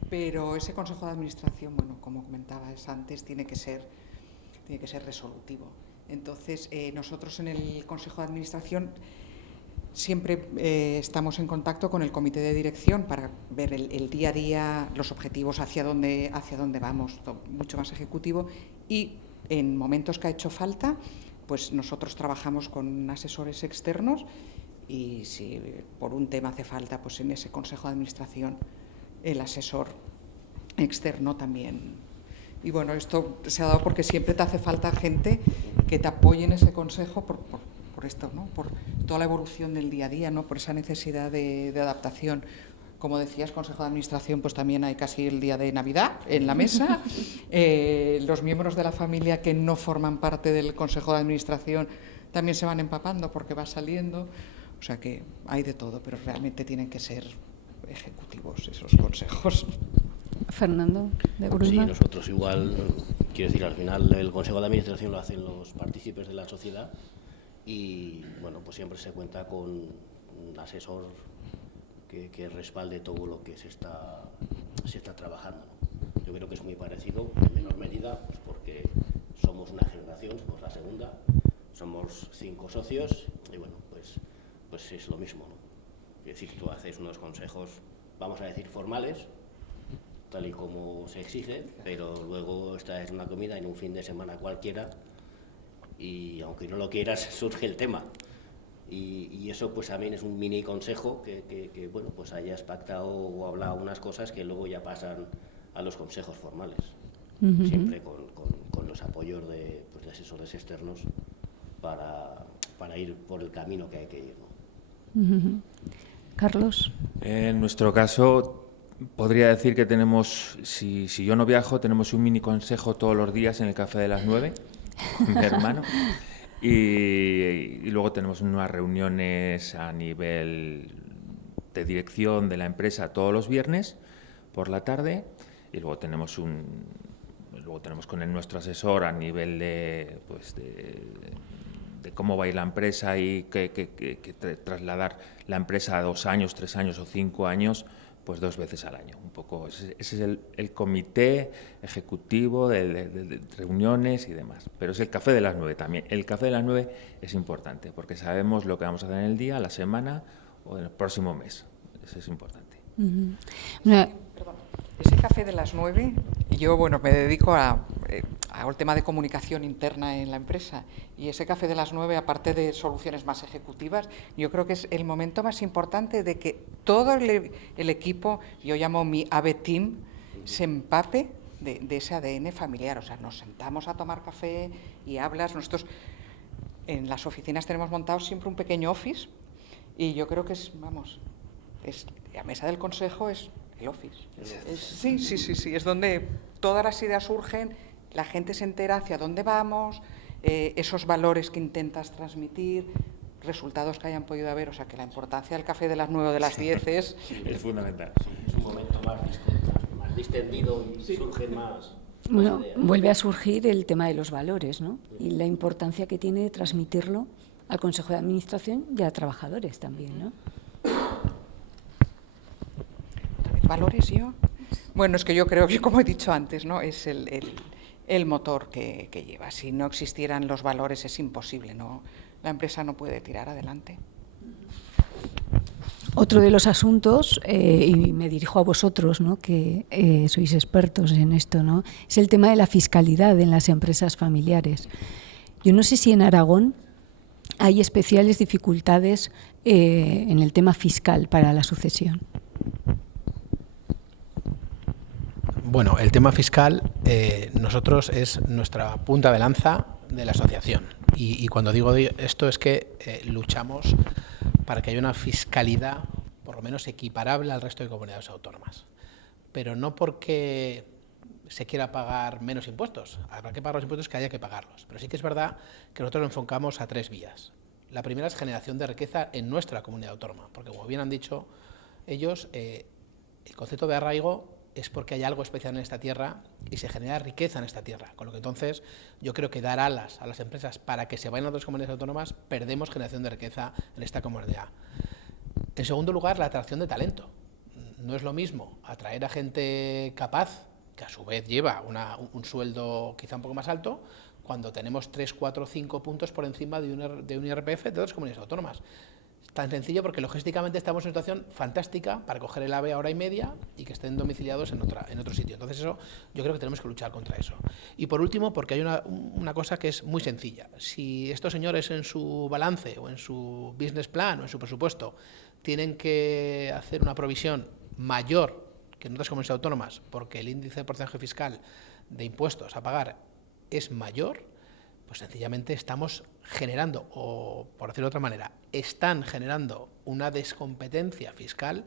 pero ese consejo de administración, bueno, como comentabas antes, tiene que ser resolutivo. Entonces, nosotros en el consejo de administración siempre estamos en contacto con el comité de dirección para ver el día a día, los objetivos, hacia dónde vamos, mucho más ejecutivo, y en momentos que ha hecho falta, pues nosotros trabajamos con asesores externos, y si por un tema hace falta, pues en ese consejo de administración el asesor externo también. Y bueno, esto se ha dado porque siempre te hace falta gente que te apoye en ese consejo por esto, ¿no? Por toda la evolución del día a día, ¿no? Por esa necesidad de adaptación. Como decías, consejo de administración, pues también hay casi el día de Navidad en la mesa. Los miembros de la familia que no forman parte del consejo de administración también se van empapando porque va saliendo. O sea que hay de todo, pero realmente tienen que ser ejecutivos esos consejos. Fernando, de Gruzma. Sí, nosotros igual, quiero decir, al final el consejo de administración lo hacen los partícipes de la sociedad, y bueno, pues siempre se cuenta con un asesor que respalde todo lo que se está trabajando. Yo creo que es muy parecido, en menor medida, pues porque somos una generación, somos la segunda, somos 5 socios, y bueno, pues es lo mismo, ¿no? Es decir, tú haces unos consejos, vamos a decir, formales, tal y como se exige, pero luego esta es una comida en un fin de semana cualquiera, y aunque no lo quieras, surge el tema. Y eso pues también es un mini consejo que bueno, pues hayas pactado o hablado unas cosas que luego ya pasan a los consejos formales. Siempre con los apoyos de asesores externos para ir por el camino que hay que ir, ¿no? Carlos. En nuestro caso, podría decir que tenemos, si yo no viajo, tenemos un mini consejo todos los días en el café de las 9, con mi hermano. Y luego tenemos unas reuniones a nivel de dirección de la empresa todos los viernes por la tarde, y luego tenemos con nuestro asesor a nivel de cómo va a ir la empresa y que trasladar la empresa a 2 años, 3 años o 5 años, pues 2 veces al año. Un poco ese es el comité ejecutivo de reuniones y demás. Pero es el café de las 9 también. El café de las 9 es importante porque sabemos lo que vamos a hacer en el día, la semana o en el próximo mes. Eso es importante. Perdón. Ese café de las 9, yo me dedico al tema de comunicación interna en la empresa, y ese café de las 9, aparte de soluciones más ejecutivas, yo creo que es el momento más importante de que todo el equipo, yo llamo mi AB Team, se empape de ese ADN familiar. O sea, nos sentamos a tomar café y hablas. Nosotros en las oficinas tenemos montado siempre un pequeño office, Y yo creo que la mesa del consejo es el office. Sí, es donde todas las ideas surgen, la gente se entera hacia dónde vamos, esos valores que intentas transmitir, resultados que hayan podido haber, o sea que la importancia del café de las 9 o de las 10 es fundamental. Es un momento más distendido y surgen más. Bueno, vuelve a surgir el tema de los valores, ¿no? Y la importancia que tiene de transmitirlo al Consejo de Administración y a trabajadores también, ¿no? ¿Valores yo? Bueno, es que yo creo que, como he dicho antes, ¿no? Es el motor que lleva. Si no existieran los valores es imposible, ¿no? La empresa no puede tirar adelante. Otro de los asuntos, y me dirijo a vosotros, ¿no?, que sois expertos en esto, ¿no?, es el tema de la fiscalidad en las empresas familiares. Yo no sé si en Aragón hay especiales dificultades en el tema fiscal para la sucesión. Bueno, el tema fiscal, nosotros es nuestra punta de lanza de la asociación. Y cuando digo esto es que luchamos para que haya una fiscalidad por lo menos equiparable al resto de comunidades autónomas. Pero no porque se quiera pagar menos impuestos. Habrá que pagar los impuestos que haya que pagarlos. Pero sí que es verdad que nosotros lo enfocamos a 3 vías. La primera es generación de riqueza en nuestra comunidad autónoma, porque como bien han dicho ellos, el concepto de arraigo es porque hay algo especial en esta tierra y se genera riqueza en esta tierra. Con lo que entonces yo creo que dar alas a las empresas para que se vayan a otras comunidades autónomas, perdemos generación de riqueza en esta comunidad. En segundo lugar, la atracción de talento. No es lo mismo atraer a gente capaz, que a su vez lleva un sueldo quizá un poco más alto, cuando tenemos 3, 4, 5 puntos por encima de un IRPF de otras comunidades autónomas. Tan sencillo porque logísticamente estamos en una situación fantástica para coger el AVE a hora y media y que estén domiciliados en otro sitio. Entonces eso, yo creo que tenemos que luchar contra eso. Y por último, porque hay una cosa que es muy sencilla. Si estos señores en su balance o en su business plan o en su presupuesto tienen que hacer una provisión mayor que en otras comunidades autónomas porque el índice de porcentaje fiscal de impuestos a pagar es mayor, pues sencillamente estamos generando, o por decirlo de otra manera, están generando una descompetencia fiscal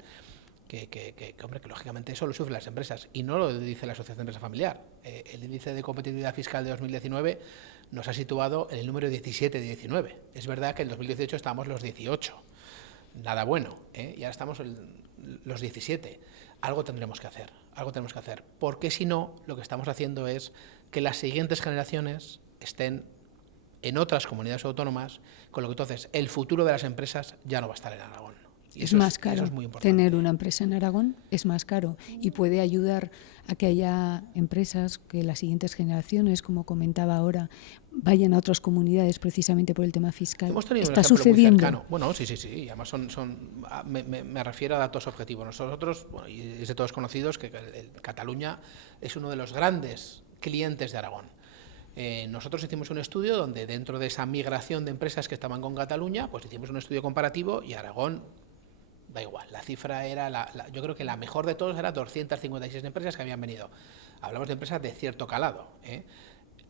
que lógicamente eso lo sufren las empresas y no lo dice la Asociación de Empresa Familiar. El índice de competitividad fiscal de 2019 nos ha situado en el número 17 de 19. Es verdad que en 2018 estábamos los 18. Nada bueno, y ahora estamos en los 17. Algo tendremos que hacer, porque si no, lo que estamos haciendo es que las siguientes generaciones estén en otras comunidades autónomas, con lo que entonces el futuro de las empresas ya no va a estar en Aragón. Y es más caro eso es muy importante. Tener una empresa en Aragón, es más caro y puede ayudar a que haya empresas que las siguientes generaciones, como comentaba ahora, vayan a otras comunidades precisamente por el tema fiscal. Hemos tenido ¿Está un ejemplo sucediendo? muy cercano. Bueno, sí. Y además me refiero a datos objetivos. Nosotros, bueno, y es de todos conocidos, que Cataluña es uno de los grandes clientes de Aragón. Nosotros hicimos un estudio donde dentro de esa migración de empresas que estaban con Cataluña, pues hicimos un estudio comparativo y Aragón, da igual, la cifra era, yo creo que la mejor de todos era 256 empresas que habían venido. Hablamos de empresas de cierto calado.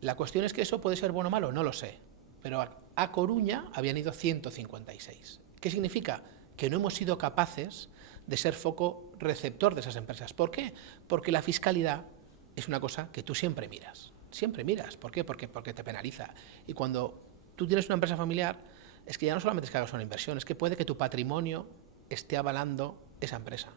La cuestión es que eso puede ser bueno o malo, no lo sé, pero a Coruña habían ido 156. ¿Qué significa? Que no hemos sido capaces de ser foco receptor de esas empresas. ¿Por qué? Porque la fiscalidad es una cosa que tú siempre miras. ¿Por qué? Porque te penaliza. Y cuando tú tienes una empresa familiar, es que ya no solamente es que hagas una inversión, es que puede que tu patrimonio esté avalando esa empresa.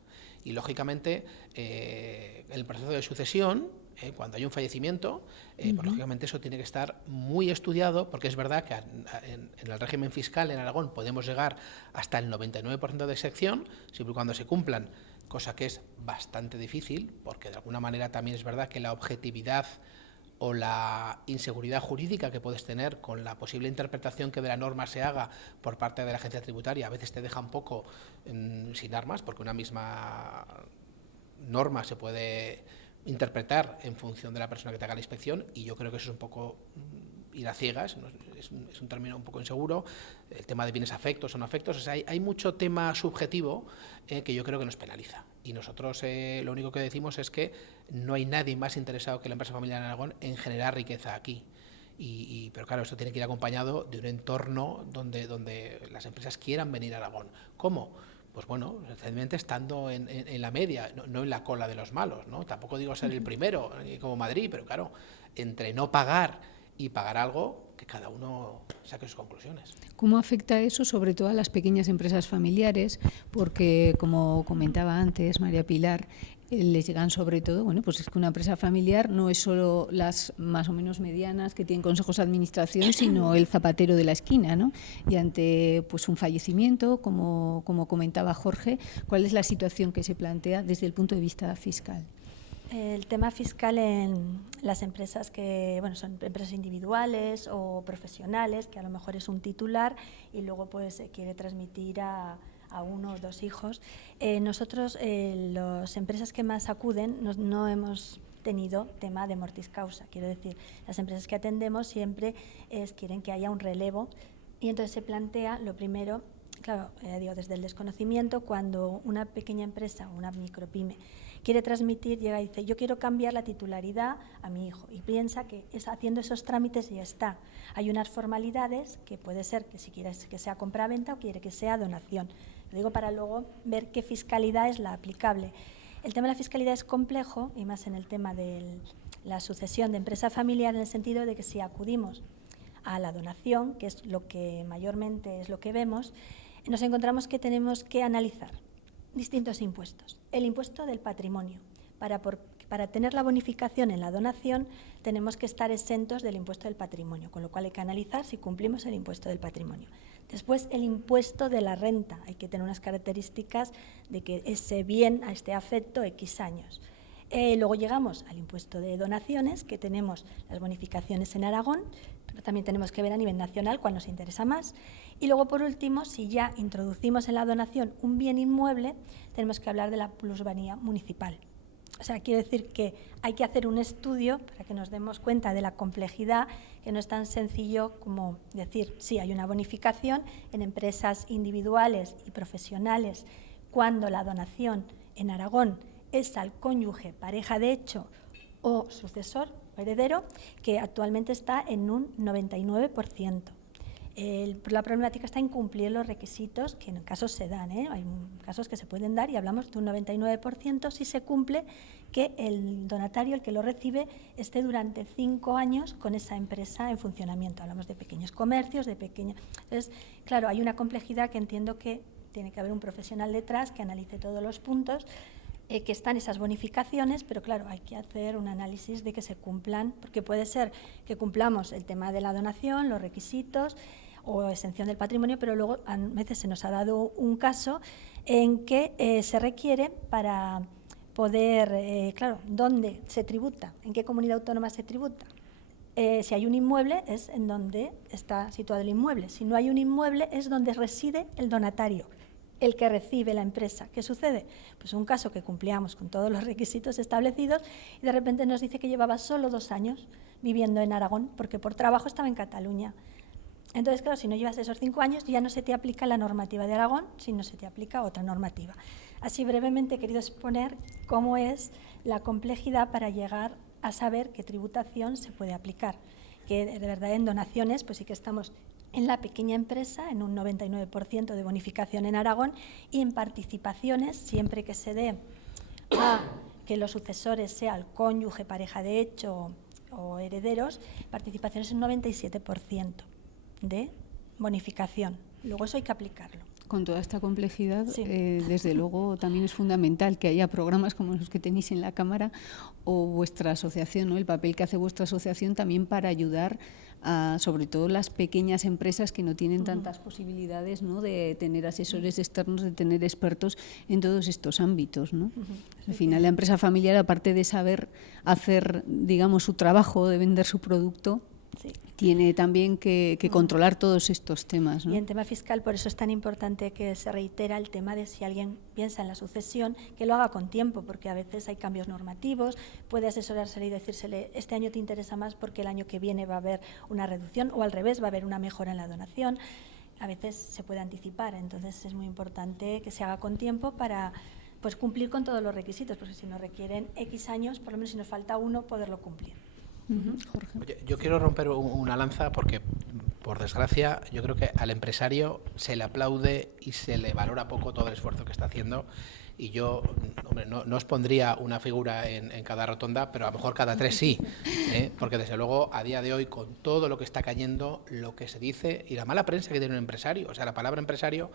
Y lógicamente, en el proceso de sucesión, cuando hay un fallecimiento, pues lógicamente eso tiene que estar muy estudiado, porque es verdad que en el régimen fiscal en Aragón podemos llegar hasta el 99% de excepción, siempre y cuando se cumplan, cosa que es bastante difícil, porque de alguna manera también es verdad que la objetividad o la inseguridad jurídica que puedes tener con la posible interpretación que de la norma se haga por parte de la agencia tributaria a veces te deja un poco sin armas, porque una misma norma se puede interpretar en función de la persona que te haga la inspección, y yo creo que eso es un poco ir a ciegas, es un término un poco inseguro. El tema de bienes afectos o no afectos, o sea, hay mucho tema subjetivo que yo creo que nos penaliza. Y nosotros lo único que decimos es que no hay nadie más interesado que la empresa familiar en Aragón en generar riqueza aquí. Pero claro, esto tiene que ir acompañado de un entorno donde las empresas quieran venir a Aragón. ¿Cómo? Pues bueno, esencialmente estando en la media, no en la cola de los malos, ¿no? Tampoco digo ser el primero, como Madrid, pero claro, entre no pagar y pagar algo, que cada uno saque sus conclusiones. ¿Cómo afecta eso sobre todo a las pequeñas empresas familiares? Porque, como comentaba antes María Pilar, les llegan sobre todo, bueno, pues es que una empresa familiar no es solo las más o menos medianas que tienen consejos de administración, sino el zapatero de la esquina, ¿no? Y ante pues un fallecimiento, como comentaba Jorge, ¿cuál es la situación que se plantea desde el punto de vista fiscal? El tema fiscal en las empresas que, bueno, son empresas individuales o profesionales, que a lo mejor es un titular y luego pues se quiere transmitir a uno o dos hijos. Nosotros, las empresas que más acuden, no hemos tenido tema de mortis causa. Quiero decir, las empresas que atendemos siempre quieren que haya un relevo y entonces se plantea, lo primero, claro, digo, desde el desconocimiento, cuando una pequeña empresa o una micropyme quiere transmitir, llega y dice, yo quiero cambiar la titularidad a mi hijo, y piensa que haciendo esos trámites ya está. Hay unas formalidades que puede ser que si quieres que sea compraventa o quiere que sea donación. Lo digo para luego ver qué fiscalidad es la aplicable. El tema de la fiscalidad es complejo, y más en el tema de la sucesión de empresa familiar, en el sentido de que si acudimos a la donación, que es lo que mayormente es lo que vemos, nos encontramos que tenemos que analizar distintos impuestos. El impuesto del patrimonio. Para tener la bonificación en la donación tenemos que estar exentos del impuesto del patrimonio, con lo cual hay que analizar si cumplimos el impuesto del patrimonio. Después, el impuesto de la renta. Hay que tener unas características de que ese bien a este afecto X años. Luego llegamos al impuesto de donaciones, que tenemos las bonificaciones en Aragón, pero también tenemos que ver a nivel nacional cuál nos interesa más. Y luego, por último, si ya introducimos en la donación un bien inmueble, tenemos que hablar de la plusvalía municipal. O sea, quiero decir que hay que hacer un estudio para que nos demos cuenta de la complejidad, que no es tan sencillo como decir, sí, hay una bonificación en empresas individuales y profesionales cuando la donación en Aragón es al cónyuge, pareja de hecho o sucesor o heredero, que actualmente está en un 99%. La problemática está en cumplir los requisitos, que en casos se dan, hay casos que se pueden dar y hablamos de un 99% si se cumple que el donatario, el que lo recibe, esté durante 5 años con esa empresa en funcionamiento. Hablamos de pequeños comercios, de pequeños... Entonces, claro, hay una complejidad que entiendo que tiene que haber un profesional detrás que analice todos los puntos, que están esas bonificaciones, pero claro, hay que hacer un análisis de que se cumplan, porque puede ser que cumplamos el tema de la donación, los requisitos o exención del patrimonio, pero luego a veces se nos ha dado un caso en que se requiere para poder, claro, ¿dónde se tributa? ¿En qué comunidad autónoma se tributa? Si hay un inmueble es en donde está situado el inmueble. Si no hay un inmueble es donde reside el donatario, el que recibe la empresa. ¿Qué sucede? Pues un caso que cumplíamos con todos los requisitos establecidos y de repente nos dice que llevaba solo 2 años viviendo en Aragón porque por trabajo estaba en Cataluña. Entonces, claro, si no llevas esos 5 años ya no se te aplica la normativa de Aragón, sino se te aplica otra normativa. Así brevemente he querido exponer cómo es la complejidad para llegar a saber qué tributación se puede aplicar. Que de verdad en donaciones pues sí que estamos en la pequeña empresa en un 99% de bonificación en Aragón y en participaciones, siempre que se dé a que los sucesores sea el cónyuge, pareja de hecho o herederos, participaciones en un 97% de bonificación. Luego eso hay que aplicarlo. Con toda esta complejidad, Sí. Desde luego también es fundamental que haya programas como los que tenéis en la Cámara o vuestra asociación, ¿no? El papel que hace vuestra asociación también para ayudar a, sobre todo, las pequeñas empresas que no tienen tantas posibilidades, ¿no? De tener asesores externos, de tener expertos en todos estos ámbitos, ¿no? Al final, la empresa familiar, aparte de saber hacer, digamos, su trabajo, de vender su producto, Sí. tiene también que controlar todos estos temas, ¿no? Y en tema fiscal, por eso es tan importante que se reitera el tema de si alguien piensa en la sucesión, que lo haga con tiempo, porque a veces hay cambios normativos, puede asesorársele y decírsele, este año te interesa más porque el año que viene va a haber una reducción, o al revés, va a haber una mejora en la donación. A veces se puede anticipar, entonces es muy importante que se haga con tiempo para pues cumplir con todos los requisitos, porque si nos requieren X años, por lo menos si nos falta uno, poderlo cumplir. Jorge. Oye, yo quiero romper una lanza porque, por desgracia, yo creo que al empresario se le aplaude y se le valora poco todo el esfuerzo que está haciendo. Y yo, hombre, no os pondría una figura en cada rotonda, pero a lo mejor cada 3 sí, porque desde luego a día de hoy, con todo lo que está cayendo, lo que se dice y la mala prensa que tiene un empresario, o sea, la palabra empresario,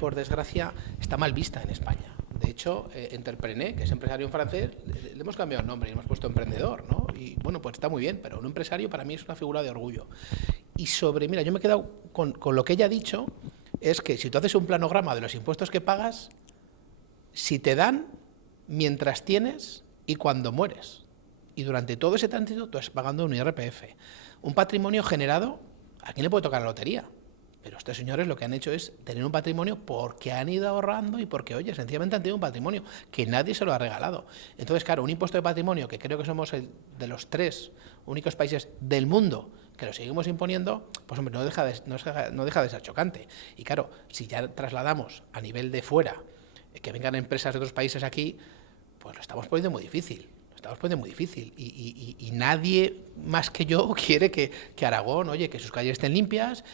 por desgracia, está mal vista en España. De hecho, Entrepreneur, que es empresario en francés, le hemos cambiado el nombre y hemos puesto emprendedor, ¿no? Y bueno, pues está muy bien, pero un empresario para mí es una figura de orgullo. Y mira, yo me he quedado con lo que ella ha dicho, es que si tú haces un planograma de los impuestos que pagas, si te dan mientras tienes y cuando mueres. Y durante todo ese tránsito tú estás pagando un IRPF. Un patrimonio generado, ¿a quién le puede tocar la lotería? Pero estos señores lo que han hecho es tener un patrimonio porque han ido ahorrando y porque, oye, sencillamente han tenido un patrimonio que nadie se lo ha regalado. Entonces, claro, un impuesto de patrimonio, que creo que somos de los 3 únicos países del mundo que lo seguimos imponiendo, pues hombre, no deja de ser chocante. Y claro, si ya trasladamos a nivel de fuera que vengan empresas de otros países aquí, pues lo estamos poniendo muy difícil. Y nadie más que yo quiere que Aragón, oye, que sus calles estén limpias,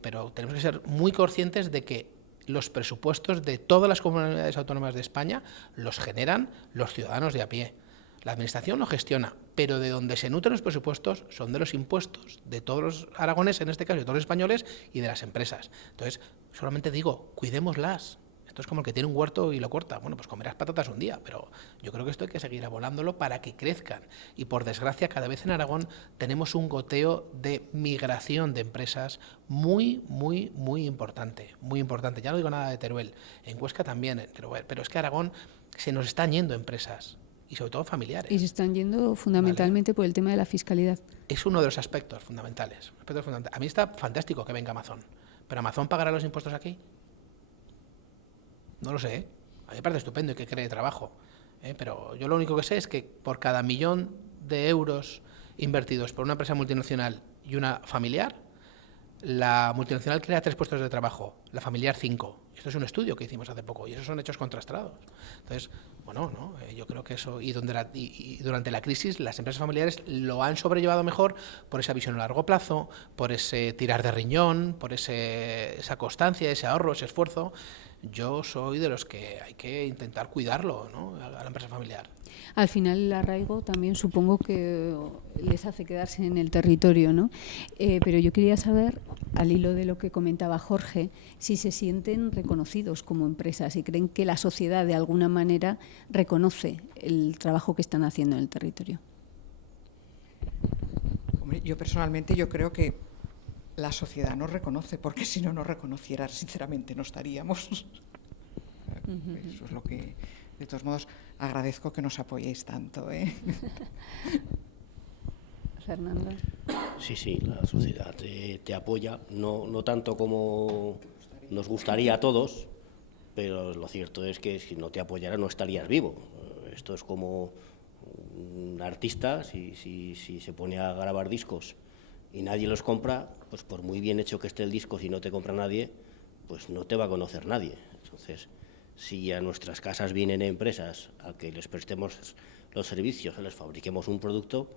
pero tenemos que ser muy conscientes de que los presupuestos de todas las comunidades autónomas de España los generan los ciudadanos de a pie. La administración lo gestiona, pero de donde se nutren los presupuestos son de los impuestos de todos los aragoneses, en este caso, de todos los españoles y de las empresas. Entonces, solamente digo, cuidémoslas. Esto es como el que tiene un huerto y lo corta. Bueno, pues comerás patatas un día, pero yo creo que esto hay que seguir abonándolo para que crezcan. Y por desgracia, cada vez en Aragón tenemos un goteo de migración de empresas muy, muy, muy importante. Muy importante. Ya no digo nada de Teruel. En Huesca también, en Teruel. Pero es que Aragón se nos están yendo empresas. Y sobre todo familiares. Y se están yendo fundamentalmente por el tema de la fiscalidad. Es uno de los aspectos fundamentales. A mí está fantástico que venga Amazon. ¿Pero Amazon pagará los impuestos aquí? No lo sé, ¿eh? A mí me parece estupendo y que cree trabajo. Pero yo lo único que sé es que por cada 1.000.000 de euros invertidos por una empresa multinacional y una familiar, la multinacional crea 3 puestos de trabajo, la familiar 5. Esto es un estudio que hicimos hace poco y esos son hechos contrastados. Entonces, bueno, ¿no? Yo creo que eso, y durante la crisis las empresas familiares lo han sobrellevado mejor por esa visión a largo plazo, por ese tirar de riñón, por esa constancia, ese ahorro, ese esfuerzo. Yo soy de los que hay que intentar cuidarlo, ¿no?, a la empresa familiar. Al final el arraigo también supongo que les hace quedarse en el territorio, ¿no? Pero yo quería saber, al hilo de lo que comentaba Jorge, si se sienten reconocidos como empresas y creen que la sociedad de alguna manera reconoce el trabajo que están haciendo en el territorio. Hombre, yo personalmente creo que la sociedad nos reconoce, porque si no nos reconociera, sinceramente, no estaríamos. Eso es lo que, de todos modos, agradezco que nos apoyéis tanto, ¿eh? Fernando. Sí, la sociedad te apoya, no tanto como nos gustaría a todos, pero lo cierto es que si no te apoyara no estarías vivo. Esto es como un artista, si se pone a grabar discos y nadie los compra, pues por muy bien hecho que esté el disco, si no te compra nadie, pues no te va a conocer nadie. Entonces, si a nuestras casas vienen empresas a que les prestemos los servicios o les fabriquemos un producto,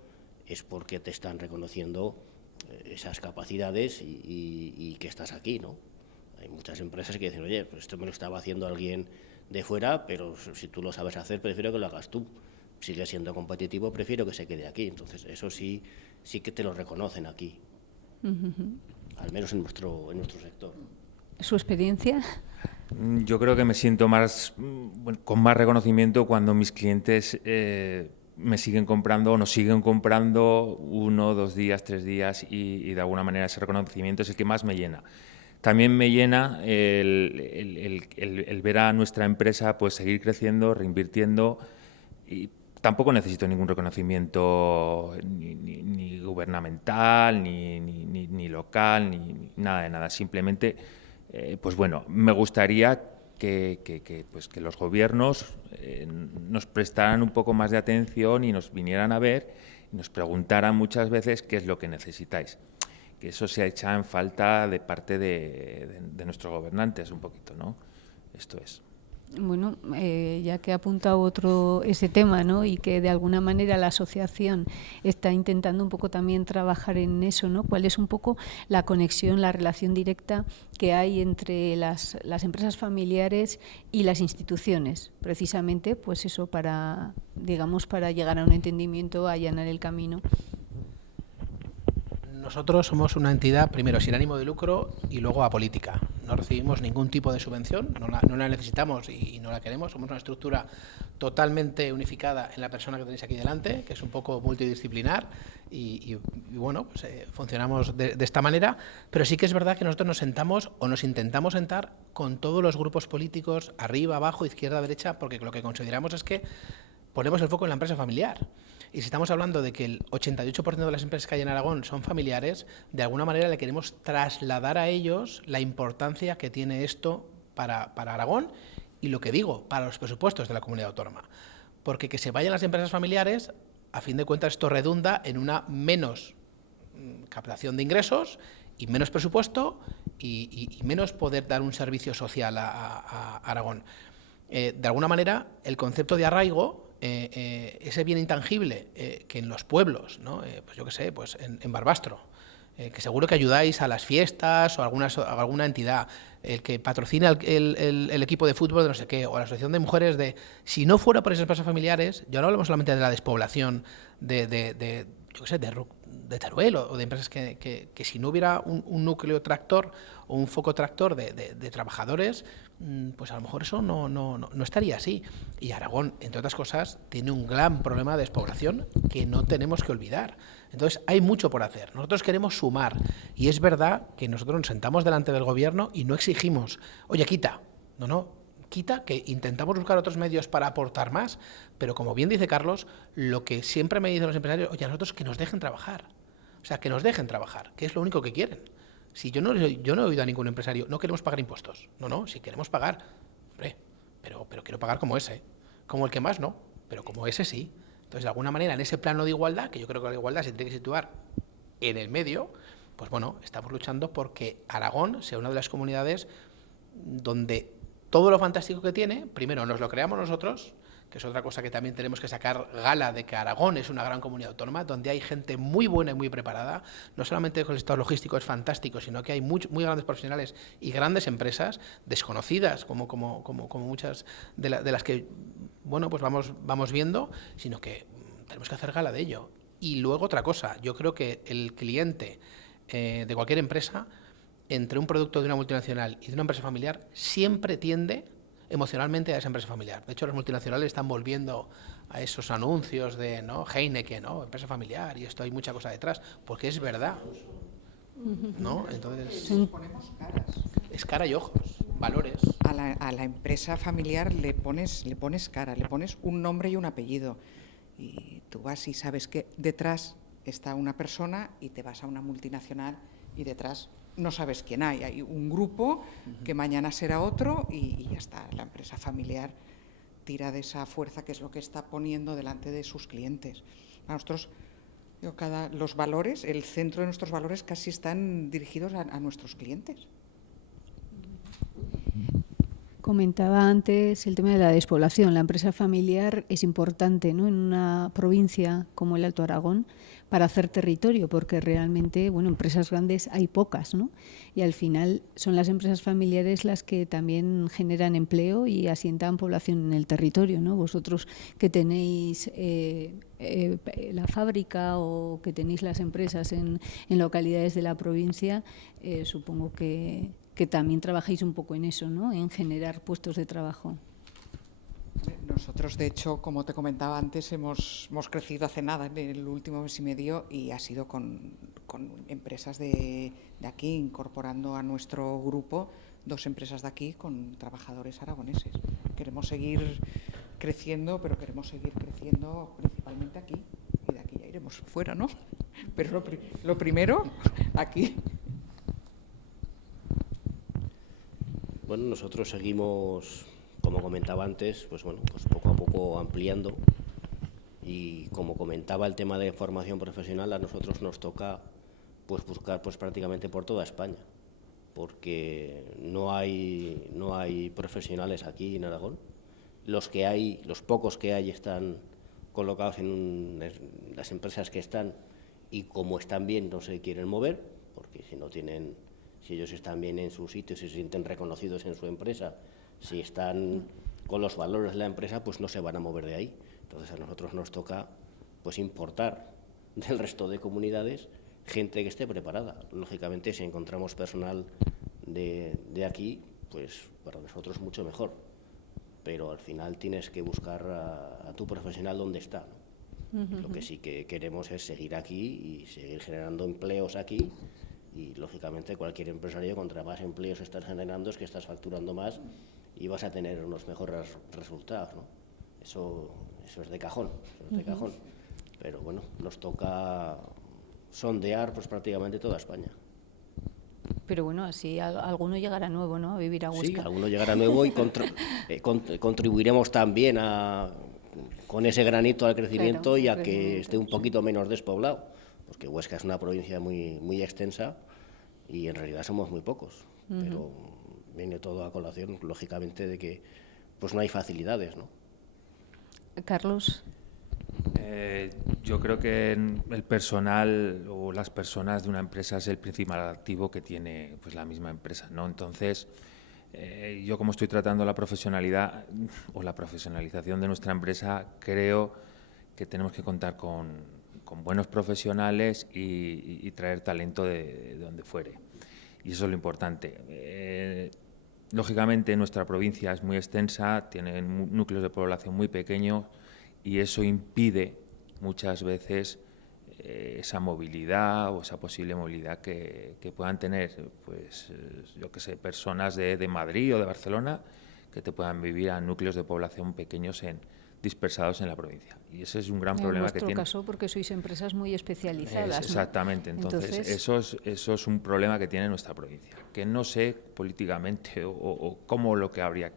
es porque te están reconociendo esas capacidades y que estás aquí, ¿no? Hay muchas empresas que dicen, oye, pues esto me lo estaba haciendo alguien de fuera, pero si tú lo sabes hacer, prefiero que lo hagas tú. Sigue siendo competitivo, prefiero que se quede aquí. Entonces, eso sí que te lo reconocen aquí, al menos en nuestro sector. ¿Su experiencia? Yo creo que me siento con más reconocimiento cuando mis clientes me siguen comprando o nos siguen comprando 1, 2 días, 3 días y de alguna manera ese reconocimiento es el que más me llena. También me llena el ver a nuestra empresa pues seguir creciendo, reinvirtiendo, y tampoco necesito ningún reconocimiento ni gubernamental, ni local, ni nada de nada. Simplemente, pues bueno, me gustaría que los gobiernos nos prestaran un poco más de atención y nos vinieran a ver y nos preguntaran muchas veces qué es lo que necesitáis. Que eso se echa en falta de parte de nuestros gobernantes un poquito, ¿no? Esto es. Bueno, ya que ha apuntado otro ese tema, ¿no? Y que de alguna manera la asociación está intentando un poco también trabajar en eso, ¿no? ¿Cuál es un poco la conexión, la relación directa que hay entre las empresas familiares y las instituciones? Precisamente, pues eso, para, digamos, para llegar a un entendimiento, a allanar el camino. Nosotros somos una entidad, primero, sin ánimo de lucro y luego apolítica. No recibimos ningún tipo de subvención, no la necesitamos y no la queremos. Somos una estructura totalmente unificada en la persona que tenéis aquí delante, que es un poco multidisciplinar y bueno, pues, funcionamos de esta manera. Pero sí que es verdad que nosotros nos sentamos o nos intentamos sentar con todos los grupos políticos, arriba, abajo, izquierda, derecha, porque lo que consideramos es que ponemos el foco en la empresa familiar. Y si estamos hablando de que el 88% de las empresas que hay en Aragón son familiares, de alguna manera le queremos trasladar a ellos la importancia que tiene esto para Aragón y, lo que digo, para los presupuestos de la comunidad autónoma. Porque que se vayan las empresas familiares, a fin de cuentas esto redunda en una menos captación de ingresos y menos presupuesto y menos poder dar un servicio social a Aragón. De alguna manera, el concepto de arraigo, ese bien intangible que en los pueblos, ¿no? Pues yo qué sé, pues en Barbastro, que seguro que ayudáis a las fiestas o a alguna entidad, el que patrocina el equipo de fútbol de no sé qué, o la asociación de mujeres de... Si no fuera por esas empresas familiares, ya no hablamos solamente de la despoblación de yo qué sé, de Teruel o de empresas que si no hubiera un núcleo tractor o un foco tractor de trabajadores, pues a lo mejor eso no estaría así. Y Aragón, entre otras cosas, tiene un gran problema de despoblación que no tenemos que olvidar. Entonces, hay mucho por hacer. Nosotros queremos sumar. Y es verdad que nosotros nos sentamos delante del gobierno y no exigimos, oye, quita. No, quita, que intentamos buscar otros medios para aportar más. Pero como bien dice Carlos, lo que siempre me dicen los empresarios, oye, a nosotros que nos dejen trabajar. O sea, que nos dejen trabajar, que es lo único que quieren. Si yo no he oído a ningún empresario, no queremos pagar impuestos. No, si queremos pagar, hombre, pero quiero pagar como ese. Como el que más no, pero como ese sí. Entonces, de alguna manera, en ese plano de igualdad, que yo creo que la igualdad se tiene que situar en el medio, pues bueno, estamos luchando porque Aragón sea una de las comunidades donde todo lo fantástico que tiene, primero nos lo creamos nosotros, que es otra cosa que también tenemos que sacar gala de que Aragón es una gran comunidad autónoma, donde hay gente muy buena y muy preparada, no solamente con el sector logístico es fantástico, sino que hay muy grandes profesionales y grandes empresas desconocidas, como muchas de las que bueno, pues vamos viendo, sino que tenemos que hacer gala de ello. Y luego otra cosa, yo creo que el cliente de cualquier empresa, entre un producto de una multinacional y de una empresa familiar, siempre tiende emocionalmente a esa empresa familiar. De hecho, las multinacionales están volviendo a esos anuncios de, ¿no?, Heineken, ¿no?, empresa familiar, y esto hay mucha cosa detrás, porque es verdad, ¿no? Entonces, ponemos caras. Es cara y ojos, valores. A la empresa familiar le pones cara, le pones un nombre y un apellido. Y tú vas y sabes que detrás está una persona y te vas a una multinacional y detrás no sabes quién hay. Hay un grupo que mañana será otro y ya está. La empresa familiar tira de esa fuerza que es lo que está poniendo delante de sus clientes. A nosotros, los valores, el centro de nuestros valores casi están dirigidos a nuestros clientes. Comentaba antes el tema de la despoblación. La empresa familiar es importante, ¿no?, en una provincia como el Alto Aragón para hacer territorio, porque realmente, bueno, empresas grandes hay pocas, ¿no? Y al final son las empresas familiares las que también generan empleo y asientan población en el territorio, ¿no? Vosotros que tenéis la fábrica o que tenéis las empresas en localidades de la provincia, supongo que también trabajáis un poco en eso, ¿no?, en generar puestos de trabajo. Nosotros, de hecho, como te comentaba antes, hemos crecido hace nada, en el último mes y medio, y ha sido con empresas de aquí, incorporando a nuestro grupo 2 empresas de aquí con trabajadores aragoneses. Queremos seguir creciendo, pero queremos seguir creciendo principalmente aquí, y de aquí ya iremos fuera, ¿no? Pero lo primero, aquí. Bueno, nosotros seguimos, como comentaba antes, pues bueno, pues poco a poco ampliando, y como comentaba el tema de formación profesional, a nosotros nos toca pues buscar pues prácticamente por toda España. porque no hay profesionales aquí en Aragón. Los pocos que hay están colocados en las empresas que están, y como están bien no se quieren mover, porque si ellos están bien en su sitio, si se sienten reconocidos en su empresa, si están con los valores de la empresa, pues no se van a mover de ahí. Entonces a nosotros nos toca pues importar del resto de comunidades gente que esté preparada. Lógicamente, si encontramos personal de aquí, pues para nosotros mucho mejor, pero al final tienes que buscar a tu profesional donde está, ¿no? Lo que sí que queremos es seguir aquí y seguir generando empleos aquí, y lógicamente cualquier empresario, contra más empleos estás generando, es que estás facturando más y vas a tener unos mejores resultados, ¿no? Eso es de cajón, pero bueno, nos toca sondear pues prácticamente toda España. Pero bueno, así alguno llegará nuevo, ¿no?, a vivir a Huesca. Sí, alguno llegará nuevo y contribuiremos también con ese granito al crecimiento, claro, y a que esté un poquito menos despoblado, porque Huesca es una provincia muy extensa y en realidad somos muy pocos, pero viene todo a colación, lógicamente, de que pues no hay facilidades, ¿no? Carlos. Yo creo que el personal o las personas de una empresa es el principal activo que tiene pues la misma empresa, ¿no? Entonces, yo como estoy tratando la profesionalidad o la profesionalización de nuestra empresa, creo que tenemos que contar con buenos profesionales y traer talento de donde fuere. Y eso es lo importante. Lógicamente, nuestra provincia es muy extensa, tiene núcleos de población muy pequeños, y eso impide muchas veces esa movilidad o esa posible movilidad que puedan tener, pues yo que sé, personas de Madrid o de Barcelona que te puedan vivir a núcleos de población pequeños dispersados en la provincia. Y ese es un gran problema que tiene. En vuestro caso, porque sois empresas muy especializadas, ¿no? Exactamente. Entonces eso es un problema que tiene nuestra provincia, que no sé políticamente o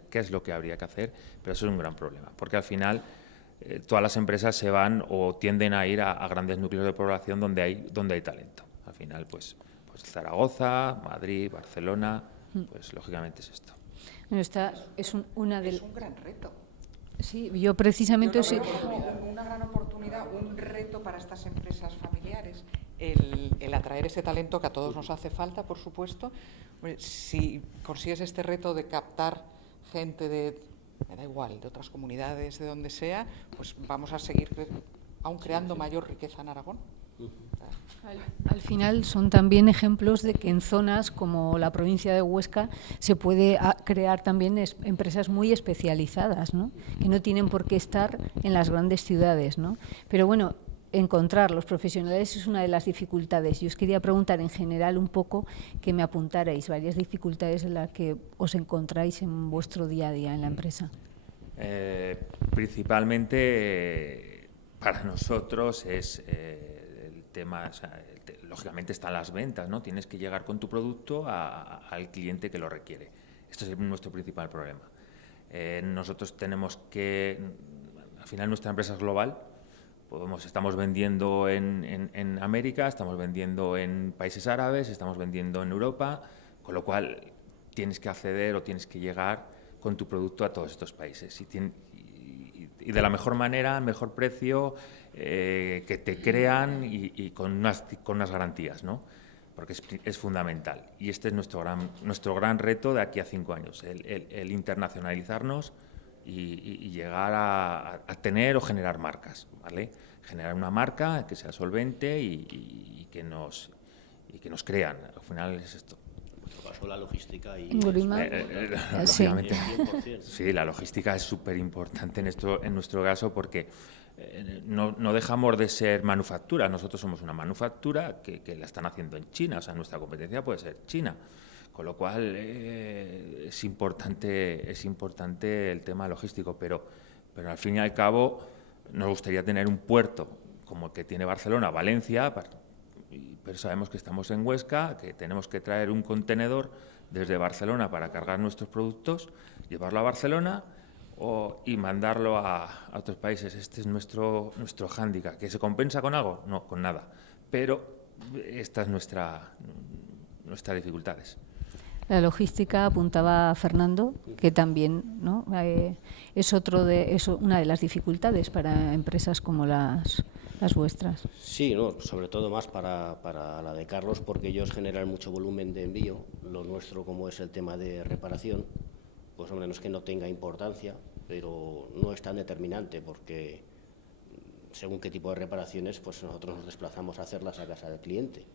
qué es lo que habría que hacer, pero eso es un gran problema, porque al final todas las empresas se van o tienden a ir a grandes núcleos de población donde hay talento. Al final, pues Zaragoza, Madrid, Barcelona, pues lógicamente es esto. Bueno, esta es un gran reto. Sí, yo precisamente sí. Una gran oportunidad, un reto para estas empresas familiares, el atraer ese talento que a todos nos hace falta, por supuesto. Si consigues este reto de captar gente me da igual, de otras comunidades, de donde sea, pues vamos a seguir aún creando mayor riqueza en Aragón. Al final son también ejemplos de que en zonas como la provincia de Huesca se puede crear también empresas muy especializadas, ¿no?, que no tienen por qué estar en las grandes ciudades, ¿no? Pero bueno, encontrar los profesionales es una de las dificultades. Yo os quería preguntar en general un poco, que me apuntarais varias dificultades en las que os encontráis en vuestro día a día en la empresa. Principalmente para nosotros es el tema, o sea, lógicamente están las ventas, ¿no? Tienes que llegar con tu producto al cliente que lo requiere. Esto es nuestro principal problema. Nosotros tenemos que, al final nuestra empresa es global. Estamos vendiendo en América, estamos vendiendo en países árabes, estamos vendiendo en Europa, con lo cual tienes que acceder o tienes que llegar con tu producto a todos estos países y de la mejor manera, al mejor precio, que te crean y con unas garantías, ¿no? Porque es fundamental. Y este es nuestro gran reto de aquí a 5 años, el internacionalizarnos y llegar a tener o generar marcas, ¿vale? Generar una marca que sea solvente y que nos crean. Al final es esto. En nuestro caso, la logística y lógicamente, sí, la logística es súper importante en nuestro caso, porque no dejamos de ser manufactura. Nosotros somos una manufactura que la están haciendo en China, o sea, nuestra competencia puede ser China. Con lo cual es importante el tema logístico, pero al fin y al cabo nos gustaría tener un puerto como el que tiene Barcelona, Valencia, pero sabemos que estamos en Huesca, que tenemos que traer un contenedor desde Barcelona para cargar nuestros productos, llevarlo a Barcelona y mandarlo a otros países. Este es nuestro hándicap. ¿Que se compensa con algo? No, con nada. Pero esta es nuestras dificultades. La logística, apuntaba Fernando, que también, ¿no? Es una de las dificultades para empresas como las vuestras. Sí, no, sobre todo más para la de Carlos, porque ellos generan mucho volumen de envío. Lo nuestro, como es el tema de reparación, pues hombre, no es que no tenga importancia, pero no es tan determinante, porque según qué tipo de reparaciones, pues nosotros nos desplazamos a hacerlas a casa del cliente.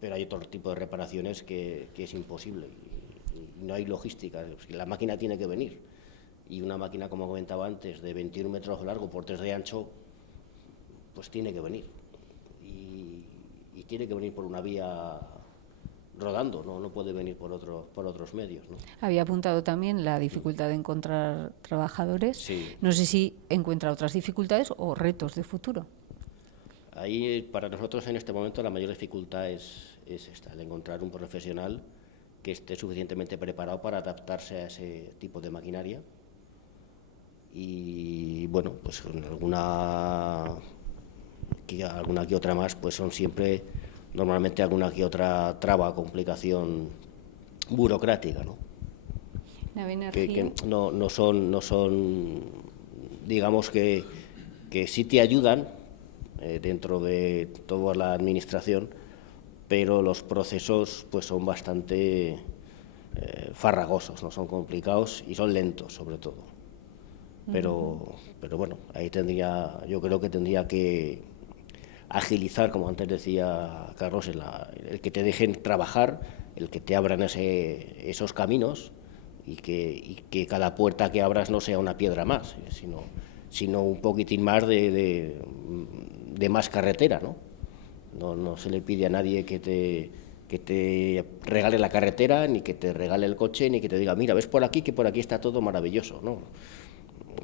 Pero hay otro tipo de reparaciones que es imposible y no hay logística. La máquina tiene que venir, y una máquina, como comentaba antes, de 21 metros de largo por 3 de ancho, pues tiene que venir, y tiene que venir por una vía rodando, no puede venir por otros medios, ¿no? Había apuntado también la dificultad de encontrar trabajadores. Sí. No sé si encuentra otras dificultades o retos de futuro. Ahí, para nosotros en este momento, la mayor dificultad es esta, el encontrar un profesional que esté suficientemente preparado para adaptarse a ese tipo de maquinaria. Y bueno, pues con alguna que otra más, pues son siempre, normalmente alguna que otra traba, complicación burocrática, ¿no? Que no son, digamos que sí te ayudan dentro de toda la administración, pero los procesos pues son bastante farragosos, no son complicados y son lentos, sobre todo. Pero bueno, ahí yo creo que tendría que agilizar, como antes decía Carlos, el que te dejen trabajar, el que te abran esos caminos, y que cada puerta que abras no sea una piedra más, sino un poquitín más de más carretera, ¿no? No se le pide a nadie que te regale la carretera, ni que te regale el coche, ni que te diga, mira, ves por aquí, que por aquí está todo maravilloso, ¿no?